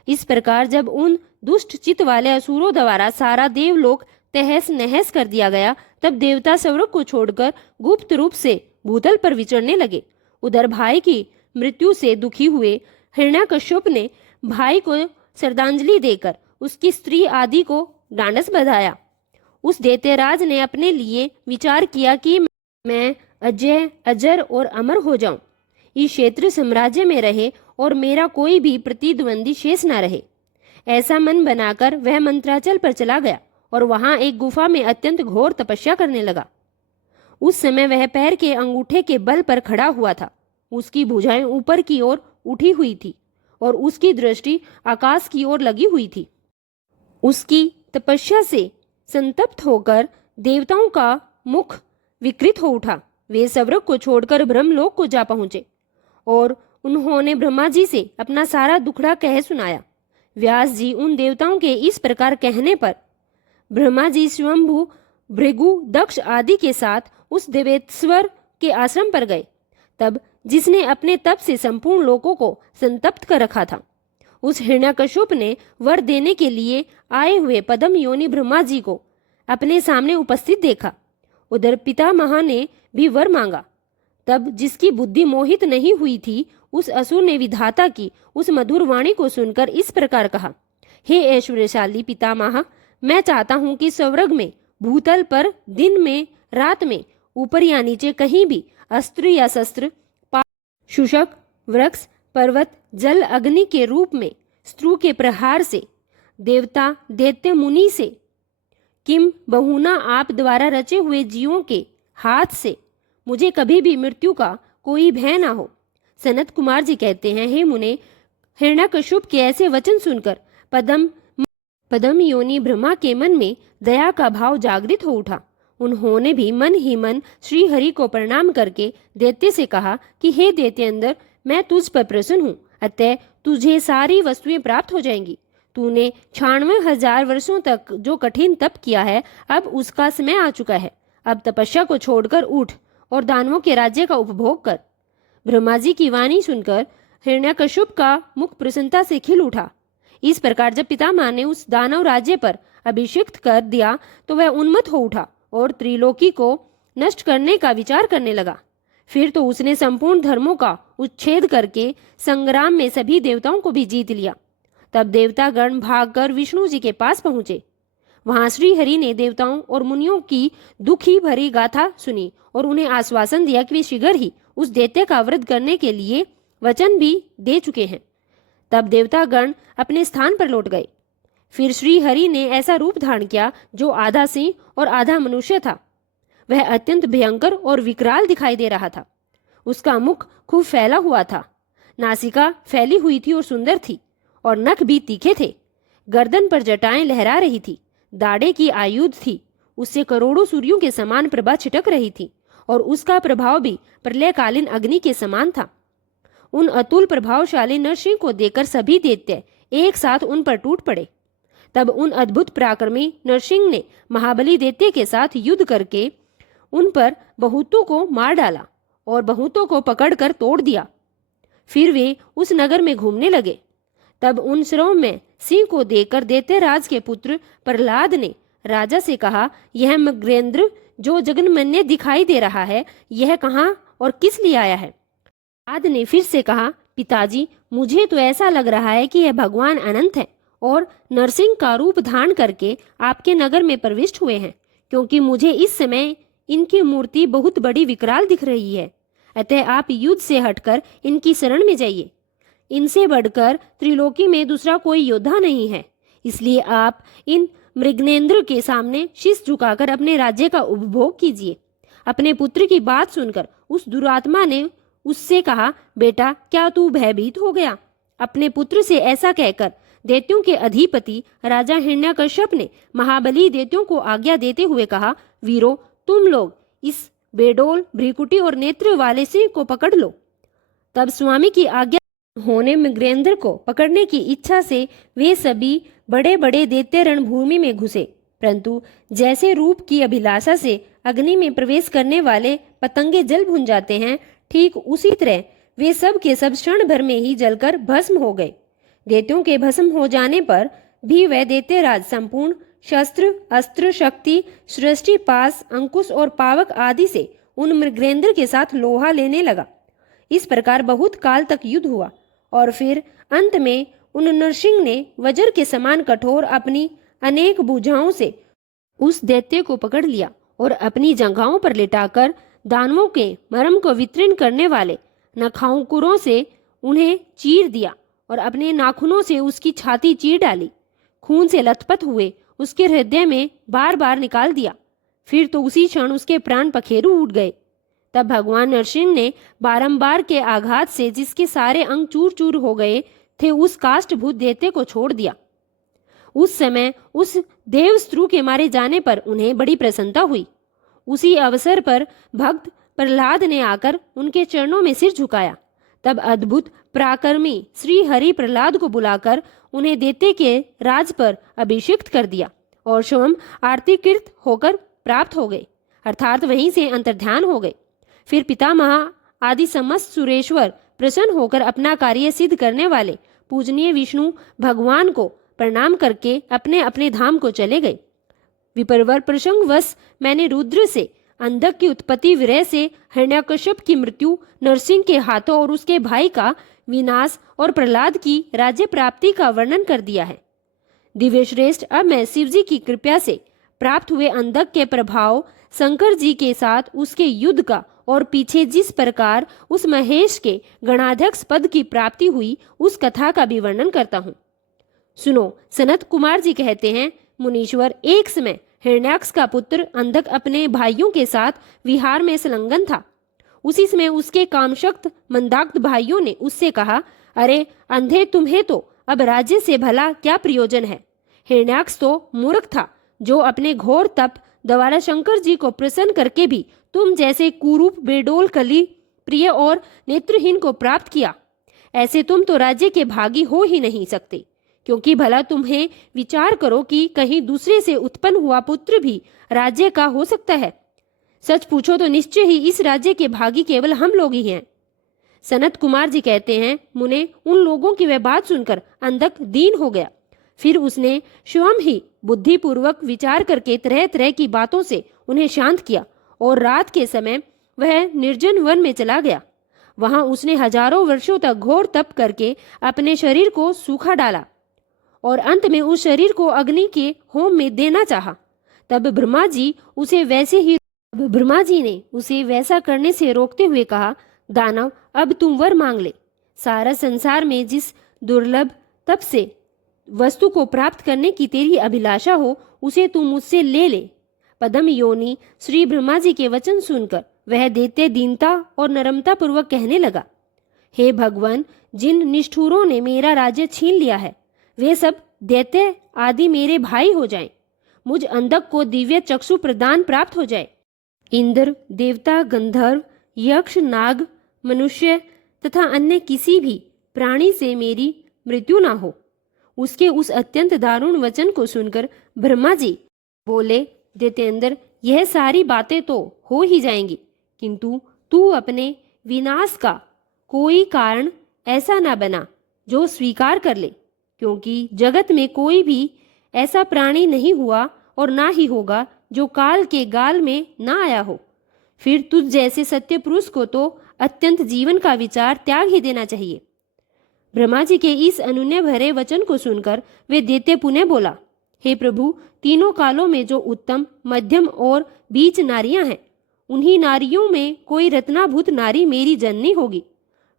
इस प्रकार जब उन दुष्ट चित्त वाले असुरों द्वारा सारा देवलोक तहस नहस कर दिया गया, तब देवता स्वर्ग को छोड़कर गुप्त रूप से भूतल पर विचरने लगे। उधर भाई की मृत्यु से दुखी हुए हिरण्याकश्यप ने भाई को श्रद्धांजलि देकर उसकी स्त्री आदि को ढांढस बंधाया। उस दैत्यराज ने अपने लिए विचार किया कि मैं अजय, अजर और अमर हो जाऊं, इस क्षेत्र साम्राज्य में रहे और मेरा कोई भी प्रतिद्वंदी शेष न रहे। ऐसा मन बनाकर वह मंत्राचल पर चला गया और वहां एक गुफा में अत्यंत घोर तपस्या करने लगा। उस समय वह पैर के अंगूठे के बल पर खड़ा हुआ था। उसकी भुजाएं ऊपर की ओर उठी हुई थी और उसकी दृष्टि आकाश की ओर लगी हुई थी। उसकी तपस्या से संतप्त होकर देवताओं का मुख विकृत हो उठा। वे स्वर्ग को छोड़कर ब्रह्मलोक को जा पहुंचे और उन्होंने ब्रह्मा जी से अपना सारा दुखड़ा कह सुनाया। व्यास जी उन देवताओं के इस प्रकार कहने पर ब्रह्मा जी स्वयंभू, भृगु, दक्ष आदि के साथ उस देवेश्वर के आश्रम पर गए। तब जिसने अपने तप से संपूर्ण लोकों को संतप्त कर रखा था, उस हिरण्याकश्यप ने वर देने के लिए आए हुए पद्म योनि ब्रह्मा जी को अपने सामने उपस्थित देखा। उधर पितामह ने भी वर मांगा। तब जिसकी बुद्धि मोहित नहीं हुई थी, उस असुर ने विधाता की उस मधुर वाणी को सुनकर इस प्रकार कहा, हे ऐश्वर्यशाली पितामह, मैं चाहता हूं कि स्वर्ग में, भूतल पर, दिन में, रात में, ऊपर या नीचे कहीं भी अस्त्र या शस्त्र, शुशक, वृक्ष, पर्वत, जल, अग्नि के रूप में स्त्रु के प्रहार से, देवता, दैत्य, मुनि से, किम बहुना आप द्वारा रचे हुए जीवों के हाथ से मुझे कभी भी मृत्यु का कोई भय ना हो। सनत कुमार जी कहते हैं, हे मुने, हिरण्याकश्यप के ऐसे वचन सुनकर पद्म योनि ब्रह्मा के मन में दया का भाव जागृत हो उठा। उन्होंने भी मन ही मन श्री हरि को प्रणाम करके दैत्य से कहा कि हे दैत्येंद्र, मैं तुझ पर प्रसन्न हूँ, अतः तुझे सारी वस्तुएं प्राप्त हो जाएंगी। तूने 96,000 वर्षों तक जो कठिन तप किया है, अब उसका समय आ चुका है। अब तपस्या को छोड़कर उठ और दानवों के राज्य का उपभोग कर। ब्रह्मा जी की वाणी सुनकर हिरण्याकश्यप का मुख प्रसन्नता से खिल उठा। इस प्रकार जब पितामह ने उस दानव राज्य पर अभिषिक्त कर दिया, तो वह उन्मत्त हो उठा और त्रिलोकी को नष्ट करने का विचार करने लगा। फिर तो उसने संपूर्ण धर्मों का उच्छेद करके संग्राम में सभी देवताओं को भी जीत लिया। तब देवतागण भागकर विष्णु जी के पास पहुंचे। वहां श्री हरि ने देवताओं और मुनियों की दुखी भरी गाथा सुनी और उन्हें आश्वासन दिया कि वे शीघ्र ही उस दैत्य का वध करने के लिए वचन भी दे चुके हैं। तब देवतागण अपने स्थान पर लौट गए। फिर श्री हरि ने ऐसा रूप धारण किया जो आधा सिंह और आधा मनुष्य था। वह अत्यंत भयंकर और विकराल दिखाई दे रहा था। उसका मुख खूब फैला हुआ था, नासिका फैली हुई थी और सुंदर थी, और नख भी तीखे थे। गर्दन पर जटाएं लहरा रही थी, दाढ़े की आयुध थी, उससे करोड़ों सूर्यों के समान प्रभा छिटक रही थी, और उसका प्रभाव भी प्रलयकालीन अग्नि के समान था। उन अतुल प्रभावशाली नरसिंह को देखकर सभी दैत्य एक साथ उन पर टूट पड़े। तब उन अद्भुत पराक्रमी नरसिंह ने महाबली दैत्य के साथ युद्ध करके उन पर बहुतों को मार डाला और बहुतों को पकड़कर तोड़ दिया। फिर वे उस नगर में घूमने लगे। तब उन श्रव में सिंह को देखकर दैत्यराज के पुत्र प्रहलाद ने राजा से कहा, यह मृगेंद्र जो जगन्मन्य दिखाई दे रहा है, यह कहाँ और किस लिए आया है? प्रहलाद ने फिर से कहा, पिताजी, मुझे तो ऐसा लग रहा है कि यह भगवान अनंत है और नरसिंह का रूप धारण करके आपके नगर में प्रविष्ट हुए हैं, क्योंकि मुझे इस समय इनकी मूर्ति बहुत बड़ी विकराल दिख रही है। अतः आप युद्ध से हटकर इनकी शरण में जाइए। इनसे बढ़कर त्रिलोकी में दूसरा कोई योद्धा नहीं है, इसलिए आप इन मृगनेंद्र के सामने शीश झुकाकर अपने राज्य का उपभोग कीजिए। अपने पुत्र की बात सुनकर उस दुरात्मा ने उससे कहा, बेटा, क्या तू भयभीत हो गया? अपने पुत्र से ऐसा कहकर दैत्यों के अधिपति राजा हिरण्यकश्यप ने महाबली दैत्यों को आज्ञा देते हुए कहा, वीरो, तुम लोग इस बेडोल, भ्रिकुटी और नेत्र वाले सिंह को पकड़ लो। तब स्वामी की आज्ञा होने मृगेंद्र को पकड़ने की इच्छा से वे सभी बड़े बड़े दैत्य रणभूमि में घुसे, परंतु जैसे रूप की अभिलाषा से अग्नि में प्रवेश करने वाले पतंगे जल भुन जाते हैं, ठीक उसी तरह वे सब के सब क्षण भर में ही जलकर भस्म हो गए। दैत्यों के भस्म हो जाने पर भी वह दैत्यराज संपूर्ण शस्त्र, अस्त्र, शक्ति, सृष्टि, पास, अंकुश और पावक आदि से उन मृगेंद्र के साथ लोहा लेने लगा। इस प्रकार बहुत काल तक युद्ध हुआ और फिर अंत में उन नरसिंह ने वज्र के समान कठोर अपनी अनेक भुजाओं से उस दैत्य को पकड़ लिया और अपनी जंघाओं पर लिटाकर दानवों के मर्म को वितीर्ण करने वाले नखांकुरों से उन्हें चीर दिया और अपने नाखूनों से उसकी छाती चीर डाली। खून से लथपथ हुए उसके हृदय में बार बार निकाल दिया। फिर तो उसी क्षण उसके प्राण पखेरु उठ गए। तब भगवान नरसिंह ने बारंबार के आघात से जिसके सारे अंग चूर चूर हो गए थे, उस काष्ठभूत दैत्य को छोड़ दिया। उस समय उस देवस्त्रु के मारे जाने पर उन्हें बड़ी प्रसन्नता हुई। उसी अवसर पर भक्त प्रहलाद ने आकर उनके चरणों में सिर झुकाया। तब अद्भुत पराक्रमी श्री हरि प्रहलाद को बुलाकर उन्हें दैत्य के राज पर अभिषिक्त कर दिया और स्वयं आरतीकृत होकर प्राप्त हो गए, अर्थात वहीं से अंतर्ध्यान हो गए। फिर पितामह आदि समस्त सुरेश्वर प्रसन्न होकर अपना कार्य सिद्ध करने वाले पूजनीय विष्णु भगवान को प्रणाम करके अपने अपने धाम को चले गए। विपर्वर प्रसंगवश मैंने रुद्र से अंधक की उत्पत्ति, विरह से हिरण्यकश्यप की मृत्यु, नरसिंह के हाथों और उसके भाई का विनाश और प्रहलाद की राज्य प्राप्ति का वर्णन कर दिया है। दिव्य श्रेष्ठ, अब मैं शिव जी की कृपा से प्राप्त हुए अंधक के प्रभाव, शंकर जी के साथ उसके युद्ध का और पीछे जिस प्रकार उस महेश के गणाध्यक्ष पद की प्राप्ति हुई, उस कथा का भी वर्णन करता हूँ। सुनो, सनत कुमार जी कहते हैं, मुनीश्वर, एक समय हिरण्याक्ष का पुत्र अंधक अपने भाइयों के साथ विहार में संलग्न था। उसी समय उसके कामशक्त मंदाग्ध भाइयों ने उससे कहा, अरे अंधे, तुम्हें तो अब राज्य से भला क्या प्रयोजन है? हिरण्याक्ष तो मूर्ख था, जो अपने घोर तप द्वारा शंकर जी को प्रसन्न करके भी तुम जैसे कुरूप, बेडोल, कली प्रिय और नेत्रहीन को प्राप्त किया। ऐसे तुम तो राज्य के भागी हो ही नहीं सकते, क्योंकि भला तुम्हें विचार करो कि कहीं दूसरे से उत्पन्न हुआ पुत्र भी राज्य का हो सकता है। सच पूछो तो निश्चय ही इस राज्य के भागी केवल हम लोग ही हैं। सनत कुमार जी कहते हैं, मुने, उन लोगों की वह बात सुनकर अंधक दीन हो गया। फिर उसने स्वयं ही बुद्धिपूर्वक विचार करके तरह तरह की बातों से उन्हें शांत किया और रात के समय वह निर्जन वन में चला गया। वहां उसने हजारों वर्षों तक घोर तप करके अपने शरीर को सूखा डाला और अंत में उस शरीर को अग्नि के होम में देना चाहा। तब ब्रह्मा जी ने उसे वैसा करने से रोकते हुए कहा, दानव, अब तुम वर मांग ले। सारा संसार में जिस दुर्लभ तप से वस्तु को प्राप्त करने की तेरी अभिलाषा हो, उसे तू मुझसे ले ले। पद्म योनि श्री ब्रह्मा जी के वचन सुनकर वह दैत्य दीनता और नरमता पूर्वक कहने लगा, हे भगवान, जिन निष्ठुरों ने मेरा राज्य छीन लिया है, वे सब दैत्य आदि मेरे भाई हो जाएं। मुझ अंधक को दिव्य चक्षु प्रदान प्राप्त हो जाए। इंद्र, देवता, गंधर्व, यक्ष, नाग, मनुष्य तथा अन्य किसी भी प्राणी से मेरी मृत्यु ना हो। उसके उस अत्यंत दारुण वचन को सुनकर ब्रह्मा जी बोले, दैत्येंद्र, यह सारी बातें तो हो ही जाएंगी, किंतु तू अपने विनाश का कोई कारण ऐसा ना बना जो स्वीकार कर ले, क्योंकि जगत में कोई भी ऐसा प्राणी नहीं हुआ और ना ही होगा जो काल के गाल में ना आया हो। फिर तुझ जैसे सत्य पुरुष को तो अत्यंत जीवन का विचार त्याग ही देना चाहिए। ब्रह्मा जी के इस अनुनय भरे वचन को सुनकर वे दैत्य पुनः बोला, हे प्रभु, तीनों कालों में जो उत्तम, मध्यम और बीच नारियां हैं, उन्हीं नारियों में कोई रत्नाभूत नारी मेरी जननी होगी।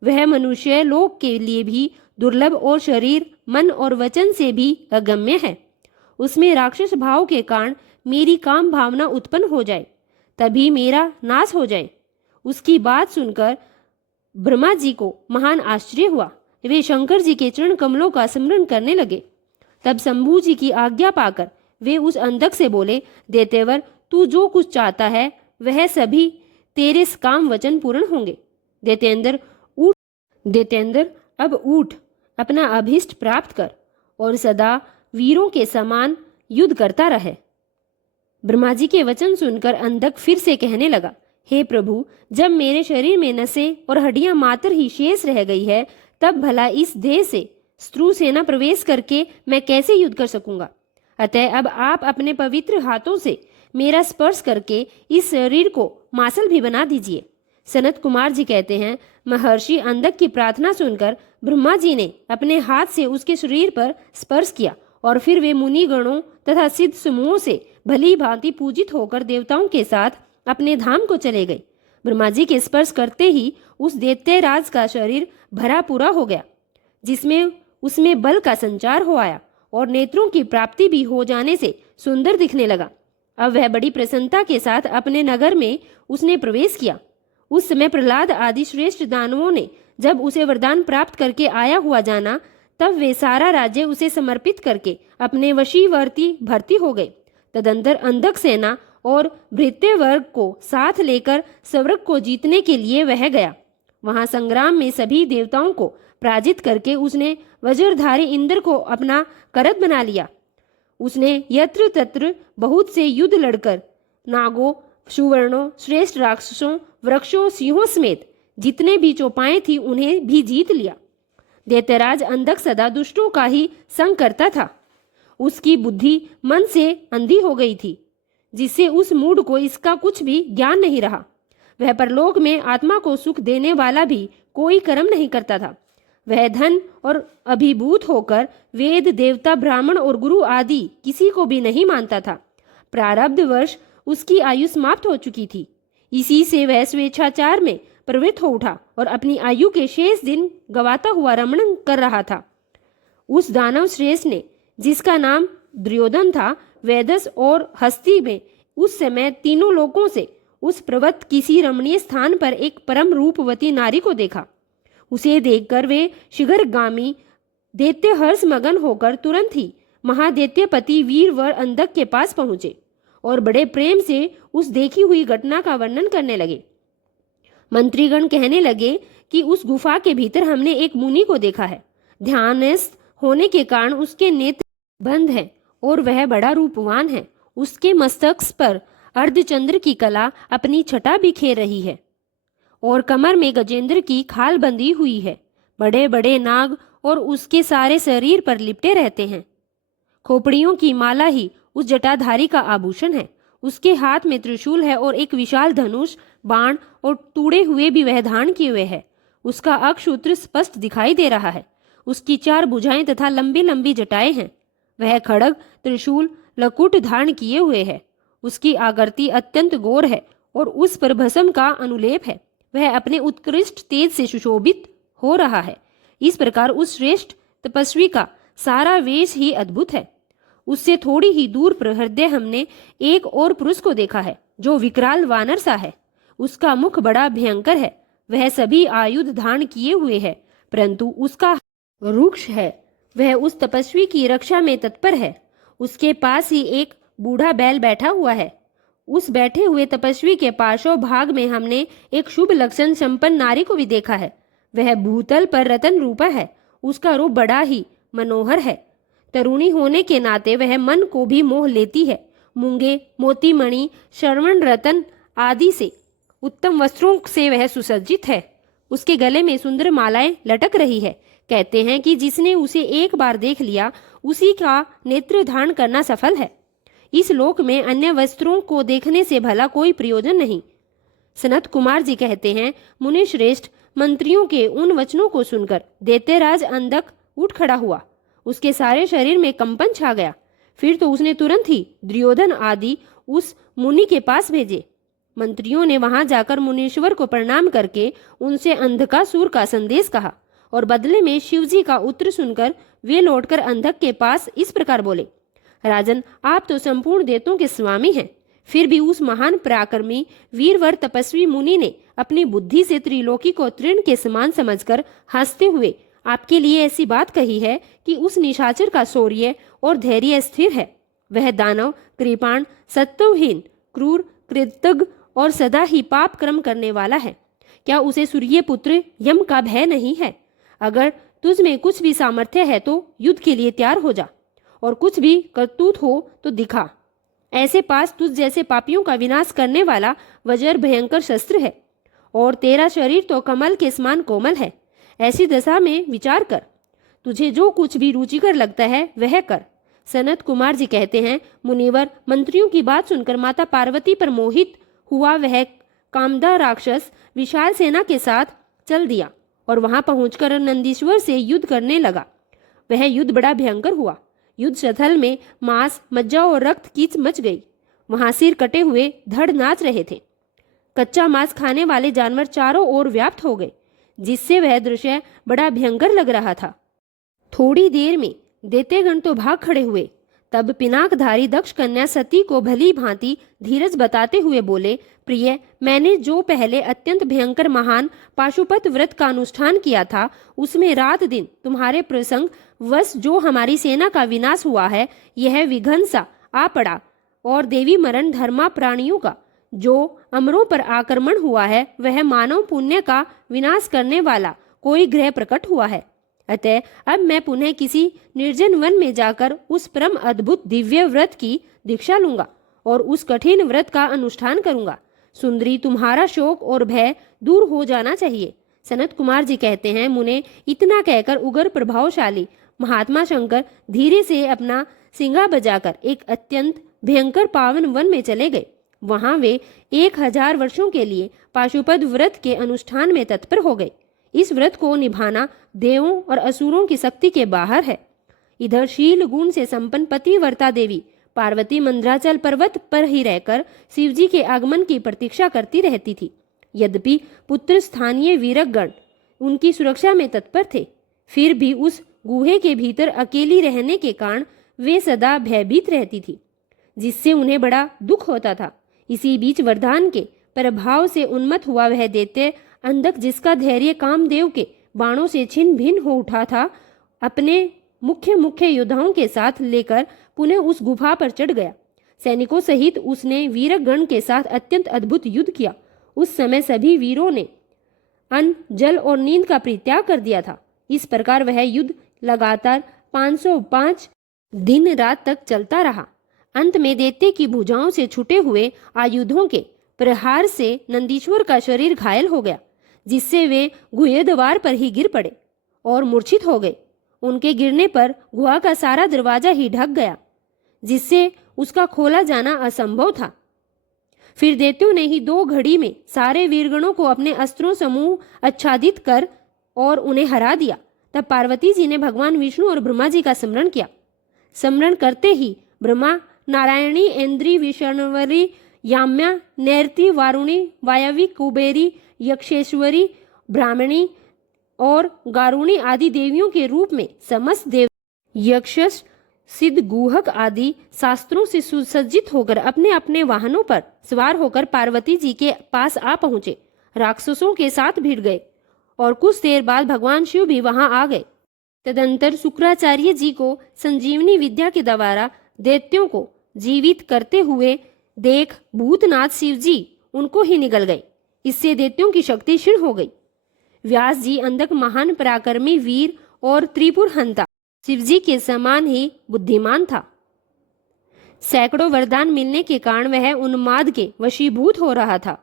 वह मनुष्य लोक के लिए भी दुर्लभ और शरीर, मन और वचन से भी अगम्य है। उसमें राक्षस भाव के कारण मेरी काम भावना उत्पन्न हो जाए, तभी मेरा नाश हो जाए। उसकी बात सुनकर ब्रह्मा जी को महान आश्चर्य हुआ। वे शंकर जी के चरण कमलों का स्मरण करने लगे। तब शंभू जी की आज्ञा पाकर वे उस अंधक से बोले, दैत्यवर, तू जो कुछ चाहता है वह सभी तेरे काम वचन पूर्ण होंगे। दैत्येंद्र उठ, दैत्येंद्र अब उठ, अपना अभीष्ट प्राप्त कर और सदा वीरों के समान युद्ध करता रहे। ब्रह्मा जी के वचन सुनकर अंधक फिर से कहने लगा, हे प्रभु, जब मेरे शरीर में नसें और हड्डियां मात्र ही शेष रह गई है, तब भला इस देह से स्त्रु सेना प्रवेश करके मैं कैसे युद्ध कर सकूंगा। अतः अब आप अपने पवित्र हाथों से मेरा स्पर्श करके इस शरीर को मांसल भी बना दीजिए। सनत कुमार जी कहते हैं, महर्षि अंधक की प्रार्थना सुनकर ब्रह्मा जी ने अपने हाथ से उसके शरीर पर स्पर्श किया और फिर वे मुनि गणों तथा सिद्ध समूहों से भली भांति पूजित होकर देवताओं के साथ अपने धाम को चले गए। ब्रह्मा जी के स्पर्श करते ही उस दैत्यराज का शरीर भरा पूरा हो गया, जिसमें उसमें बल का संचार हो आया और नेत्रों की प्राप्ति भी हो जाने से सुंदर दिखने लगा। अब वह बड़ी प्रसन्नता के साथ अपने नगर में उसने प्रवेश किया। उस समय प्रहलाद आदि श्रेष्ठ दानवों ने जब उसे वरदान प्राप्त करके आया हुआ जाना, तब वे सारा राज्य उसे समर्पित करके अपने वशीवर्ती भर्ती हो गए। तदंतर अंधक सेना और भृत्य वर्ग को साथ लेकर स्वर्ग को जीतने के लिए वह गया। वहां संग्राम में सभी देवताओं को पराजित करके उसने वज्रधारी इंद्र को अपना करत बना लिया। उसने यत्र तत्र बहुत से युद्ध लड़कर नागों, सुवर्णों, श्रेष्ठ राक्षसों, वृक्षों, सिंहों समेत जितने भी चौपाएं थी उन्हें भी जीत लिया। दैत्यराज अंधक सदा दुष्टों का ही संग करता था। उसकी बुद्धि मन से अंधी हो गई थी, जिससे उस मूढ़ को इसका कुछ भी ज्ञान नहीं रहा। वह परलोक में आत्मा को सुख देने वाला भी कोई कर्म नहीं करता था। वह धन और अभिभूत होकर वेद, देवता, ब्राह्मण और गुरु आदि किसी को भी नहीं मानता था। प्रारब्ध वर्ष उसकी आयु समाप्त हो चुकी थी। इसी से वह स्वेच्छाचार में प्रवृत्त हो उठा और अपनी आयु के शेष दिन गवाता हुआ रमण कर रहा था। उस दानव श्रेष्ठ ने, जिसका नाम दुर्योधन था, वेदस और हस्ती में उस समय तीनों लोकों से उस पर्वत किसी रमणीय स्थान पर एक परम रूपवती नारी को देखा। उसे देखकर वे शीघ्रगामी दैत्य हर्ष मगन होकर तुरंत ही महादैत्यपति वीरवर अंधक के पास पहुंचे और बड़े प्रेम से उस देखी हुई घटना का वर्णन करने लगे। मंत्रीगण कहने लगे कि उस गुफा के भीतर हमने एक मुनि को देखा है। ध्यानस्थ होने के कारण उसके नेत्र बंद हैं और वह बड़ा रूपवान है। उसके मस्तक पर अर्धचंद्र की कला अपनी छटा बिखेर रही है और कमर में गजेंद्र की खाल बंधी हुई है। बड़े बड़े नाग और उसके सारे शरीर पर लिपटे रहते हैं। खोपड़ियों की माला ही उस जटाधारी का आभूषण है। उसके हाथ में त्रिशूल है और एक विशाल धनुष, बाण और तूड़े हुए भी वह धारण किए हुए है। उसका अक्षसूत्र स्पष्ट दिखाई दे रहा है। उसकी 4 भुजाएं तथा लंबी लंबी जटाएं हैं। वह खड़ग, त्रिशूल, लकुट धारण किए हुए है। उसकी आकृति अत्यंत गौर है और उस पर भस्म का अनुलेप है। वह अपने उत्कृष्ट तेज से सुशोभित हो रहा है। इस प्रकार उस श्रेष्ठ तपस्वी का सारा वेश ही अद्भुत है। उससे थोड़ी ही दूर पर हृदय हमने एक और पुरुष को देखा है, जो विकराल वानर सा है। उसका मुख बड़ा भयंकर है। वह सभी आयुध धारण किए हुए है, परंतु उसका रुक्ष है। वह उस तपस्वी की रक्षा में तत्पर है। उसके पास ही एक बूढ़ा बैल बैठा हुआ है। उस बैठे हुए तपस्वी के पार्श्व भाग में हमने एक शुभ लक्षण संपन्न नारी को भी देखा है। वह भूतल पर रतन रूपा है। उसका रूप बड़ा ही मनोहर है। तरुणी होने के नाते वह मन को भी मोह लेती है। मूंगे, मोतीमणि, श्रवण रतन आदि से उत्तम वस्त्रों से वह सुसज्जित है। उसके गले में सुंदर मालाएं लटक रही है। कहते हैं कि जिसने उसे एक बार देख लिया, उसी का नेत्र धारण करना सफल है। इस लोक में अन्य वस्त्रों को देखने से भला कोई प्रयोजन नहीं। सनत कुमार जी कहते हैं, मुनि श्रेष्ठ, मंत्रियों के उन वचनों को सुनकर दैत्यराज अंधक उठ खड़ा हुआ। उसके सारे शरीर में कंपन छा गया। फिर तो उसने तुरंत ही दुर्योधन आदि उस मुनि के पास भेजे। मंत्रियों ने वहां जाकर मुनीश्वर को प्रणाम करके उनसे अंधकासुर का संदेश कहा और बदले में शिवजी का उत्तर सुनकर वे लौटकर अंधक के पास इस प्रकार बोले, राजन, आप तो संपूर्ण देवताओं के स्वामी हैं, फिर भी उस महान पराक्रमी वीरवर तपस्वी मुनि ने अपनी बुद्धि से त्रिलोकी को तृण के समान समझकर हंसते हुए आपके लिए ऐसी बात कही है कि उस निशाचर का शौर्य और धैर्य स्थिर है। वह दानव, कृपाण, सत्वहीन, क्रूर, कृतज्ञ और सदा ही पाप कर्म करने वाला है। क्या उसे सूर्य पुत्र यम का भय नहीं है? अगर तुझ में कुछ भी सामर्थ्य है तो युद्ध के लिए तैयार हो जा, और कुछ भी करतूत हो तो दिखा। ऐसे पास तुझ जैसे पापियों का विनाश करने वाला वज्र भयंकर शस्त्र है, और तेरा शरीर तो कमल के समान कोमल है। ऐसी दशा में विचार कर, तुझे जो कुछ भी रुचिकर लगता है वह कर। सनत कुमार जी कहते हैं, मुनिवर, मंत्रियों की बात सुनकर माता पार्वती पर मोहित हुआ वह कामदा राक्षस विशाल सेना के साथ चल दिया और वहां पहुंचकर नंदीश्वर से युद्ध करने लगा। वह युद्ध बड़ा भयंकर हुआ। युद्ध स्थल में मांस, मज्जा और रक्त कीच मच गई। वहां सिर कटे हुए धड़ नाच रहे थे। कच्चा मांस खाने वाले जानवर चारों ओर व्याप्त हो गए, जिससे वह दृश्य बड़ा भयंकर लग रहा था। थोड़ी देर में दैत्यगण तो भाग खड़े हुए। तब पिनाकधारी दक्ष कन्या सती को भली भांति धीरज बताते हुए बोले, प्रिय, मैंने जो पहले अत्यंत भयंकर महान पाशुपत व्रत का अनुष्ठान किया था, उसमें रात दिन तुम्हारे प्रसंग वश जो हमारी सेना का विनाश हुआ है, यह विघन सा आ पड़ा, और देवी मरण धर्मा प्राणियों का जो अमरों पर आक्रमण हुआ है, वह मानव पुण्य का विनाश करने वाला कोई ग्रह प्रकट हुआ है। अतः अब मैं पुनः किसी निर्जन वन में जाकर उस परम अद्भुत दिव्य व्रत की दीक्षा लूंगा और उस कठिन व्रत का अनुष्ठान करूंगा। सुंदरी, तुम्हारा शोक और भय दूर हो जाना चाहिए। सनत कुमार जी कहते हैं, मुने, इतना कहकर उग्र प्रभावशाली महात्मा शंकर धीरे से अपना सिंगा बजाकर एक अत्यंत भयंकर पावन वन में चले गए। वहां वे 1000 वर्षों के लिए पाशुपत व्रत के अनुष्ठान में तत्पर हो गए। इस व्रत को निभाना देवों और असुरों की शक्ति के बाहर है। इधर शील गुण से संपन्न पतिव्रता देवी पार्वती मंद्राचल पर्वत पर ही रहकर शिवजी के आगमन की प्रतीक्षा करती रहती थी। यद्यपि पुत्र स्थानीय वीरगण उनकी सुरक्षा में तत्पर थे, फिर भी उस गुहे के भीतर अकेली रहने के कारण वे सदा भयभीत रहती थी, जिससे उन्हें बड़ा दुख होता था। इसी बीच वरदान के प्रभाव से उन्मत्त हुआ वह दैत्य अंधक, जिसका धैर्य कामदेव के बाणों से छिन्न भिन्न हो उठा था, अपने मुख्य योद्धाओं के साथ लेकर पुनः उस गुफा पर चढ़ गया। सैनिकों सहित उसने वीरगण के साथ अत्यंत अद्भुत युद्ध किया। उस समय सभी वीरों ने अन्न, जल और नींद का परित्याग कर दिया था। इस प्रकार वह युद्ध लगातार 505 दिन रात तक चलता रहा। अंत में दैत्य की भुजाओं से छूटे हुए आयुधों के प्रहार से नंदीश्वर का शरीर घायल हो गया, जिससे वे गुहे द्वार पर ही गिर पड़े और मूर्छित हो गए। उनके गिरने पर गुहा का सारा दरवाजा ही ढक गया, जिससे उसका खोला जाना असंभव था। फिर दैत्यों ने ही 2 घड़ी में सारे वीरगणों को अपने अस्त्रों समूह आच्छादित कर और उन्हें हरा दिया। तब पार्वती जी ने भगवान विष्णु और ब्रह्मा जी का स्मरण किया। स्मरण करते ही ब्रह्मा, नारायणी, इंद्री, विष्णुवरी, याम्या, नैरती, वारुणी, वायवी, कुबेरी, यक्षेश्वरी, ब्राह्मणी और गारुणी आदि देवियों के रूप में समस्त देव यक्षस, सिद्ध, गुहक आदि शास्त्रों से सुसज्जित होकर अपने अपने वाहनों पर सवार होकर पार्वती जी के पास आ पहुंचे। राक्षसों के साथ भिड़ गए और कुछ देर बाद भगवान शिव भी वहां आ गए। तदंतर शुक्राचार्य जी को संजीवनी विद्या के द्वारा दैत्यों को जीवित करते हुए देख भूतनाथ शिव जी उनको ही निगल गए। इससे दैत्यों की शक्ति क्षीण हो गई। व्यास जी अंधक महान पराक्रमी वीर और त्रिपुर हंता शिवजी के समान ही बुद्धिमान था। सैकड़ों वरदान मिलने के कारण वह उन्माद के वशीभूत हो रहा था।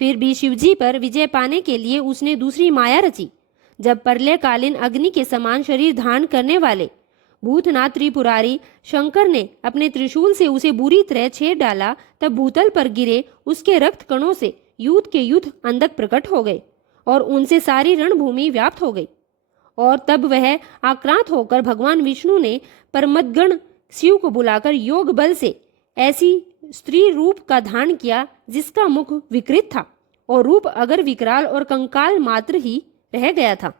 फिर भी शिवजी पर विजय पाने के लिए उसने दूसरी माया रची। जब प्रलयकालीन अग्नि के समान शरीर धारण करने वाले भूतनाथ त्रिपुरारी शंकर ने अपने त्रिशूल से उसे बुरी तरह छेद डाला, तब भूतल पर गिरे उसके रक्त कणों से युद्ध के युद्ध अंधक प्रकट हो गए और उनसे सारी रणभूमि व्याप्त हो गई। और तब वह आक्रांत होकर भगवान विष्णु ने परमदगण शिव को बुलाकर योग बल से ऐसी स्त्री रूप का धारण किया जिसका मुख विकृत था और रूप अगर विकराल और कंकाल मात्र ही रह गया था।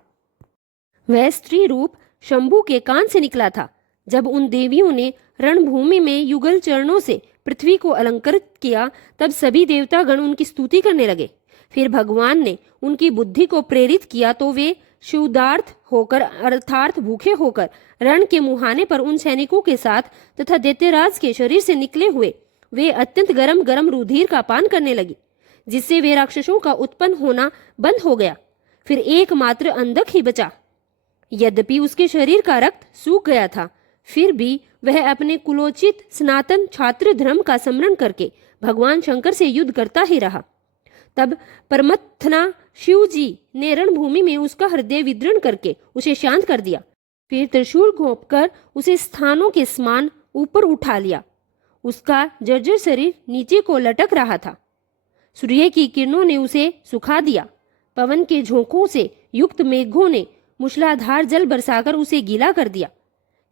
वह स्त्री रूप शंभु के कान से निकला था। जब उन देवियों ने रणभूमि में युगल चरणों से पृथ्वी को अलंकृत किया, तब सभी देवतागण उनकी स्तुति करने लगे। फिर भगवान ने उनकी बुद्धि को प्रेरित किया तो वे क्षुधार्त होकर अर्थात भूखे होकर रण के मुहाने पर उन सैनिकों के साथ तथा दैत्यराज के शरीर से निकले हुए वे अत्यंत गरम गरम रुधिर का पान करने लगी, जिससे वे राक्षसों का उत्पन्न होना बंद हो गया। फिर एकमात्र अंधक ही बचा। यद्यपि उसके शरीर का रक्त सूख गया था, फिर भी वह अपने कुलोचित सनातन छात्र धर्म का स्मरण करके भगवान शंकर से युद्ध करता ही रहा। तब परमथना शिव जी ने रणभूमि में उसका हृदय विदृढ़ करके उसे शांत कर दिया। फिर त्रिशूल घोंपकर उसे स्थानों के समान ऊपर उठा लिया। उसका जर्जर शरीर नीचे को लटक रहा था। सूर्य की किरणों ने उसे सुखा दिया। पवन के झोंकों से युक्त मेघों ने मूसलाधार जल बरसाकर उसे गीला कर दिया।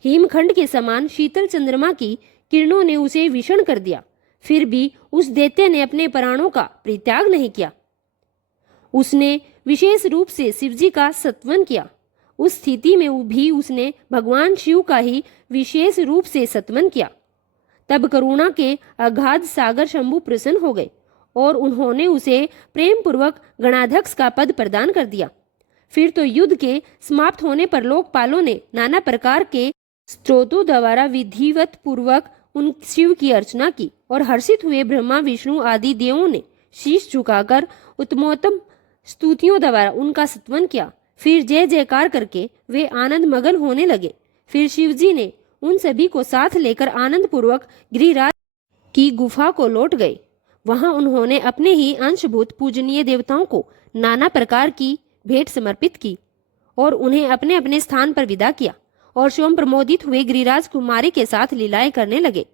हिमखंड के समान शीतल चंद्रमा की किरणों ने उसे विषण कर दिया। फिर भी उस दैत्य ने अपने प्राणों का परित्याग नहीं किया। उसने विशेष रूप से शिवजी का सत्वन किया। उस स्थिति में भी उसने भगवान शिव का ही विशेष रूप से सत्वन किया। तब करुणा के अगाध सागर शंभु प्रसन्न हो गए और उन्होंने उसे प्रेम पूर्वक गणाध्यक्ष का पद प्रदान कर दिया। फिर तो युद्ध के समाप्त होने पर लोकपालों ने नाना प्रकार के स्तोत्रों द्वारा विधिवत पूर्वक उन शिव की अर्चना की और हर्षित हुए ब्रह्मा विष्णु आदि देवों ने शीश झुकाकर उत्तमोत्तम स्तुतियों द्वारा उनका स्तवन किया। फिर जय जयकार करके वे आनंद मगन होने लगे। फिर शिवजी ने उन सभी को साथ लेकर आनंद पूर्वक गिरिराज की गुफा को लौट गए। वहां उन्होंने अपने ही अंशभूत पूजनीय देवताओं को नाना प्रकार की भेंट समर्पित की और उन्हें अपने अपने स्थान पर विदा किया और स्वयं प्रमोदित हुए गिरिराज कुमारी के साथ लीलाएं करने लगे।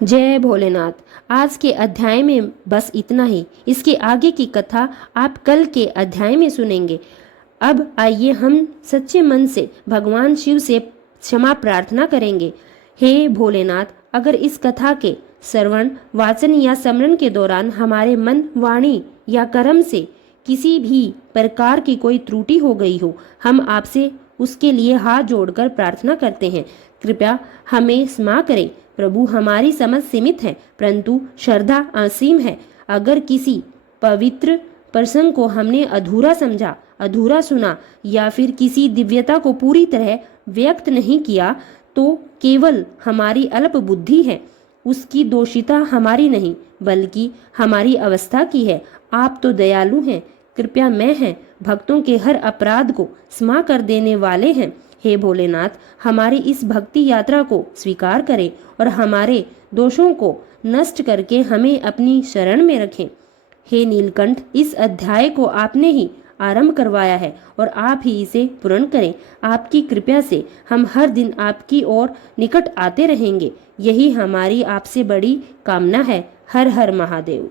जय भोलेनाथ। आज के अध्याय में बस इतना ही। इसके आगे की कथा आप कल के अध्याय में सुनेंगे। अब आइए हम सच्चे मन से भगवान शिव से क्षमा प्रार्थना करेंगे। हे भोलेनाथ, अगर इस कथा के श्रवण, वाचन या स्मरण के दौरान हमारे मन, वाणी या कर्म से किसी भी प्रकार की कोई त्रुटि हो गई हो, हम आपसे उसके लिए हाथ जोड़कर प्रार्थना करते हैं। कृपया हमें क्षमा करें। प्रभु, हमारी समझ सीमित है परंतु श्रद्धा असीम है। अगर किसी पवित्र प्रसंग को हमने अधूरा समझा, अधूरा सुना या फिर किसी दिव्यता को पूरी तरह व्यक्त नहीं किया तो केवल हमारी अल्प बुद्धि है। उसकी दोषिता हमारी नहीं बल्कि हमारी अवस्था की है। आप तो दयालु हैं, कृपया मैं हैं, भक्तों के हर अपराध को क्षमा कर देने वाले हैं। हे भोलेनाथ, हमारी इस भक्ति यात्रा को स्वीकार करें और हमारे दोषों को नष्ट करके हमें अपनी शरण में रखें। हे नीलकंठ, इस अध्याय को आपने ही आरंभ करवाया है और आप ही इसे पूर्ण करें। आपकी कृपा से हम हर दिन आपकी ओर निकट आते रहेंगे। यही हमारी आपसे बड़ी कामना है। हर हर महादेव।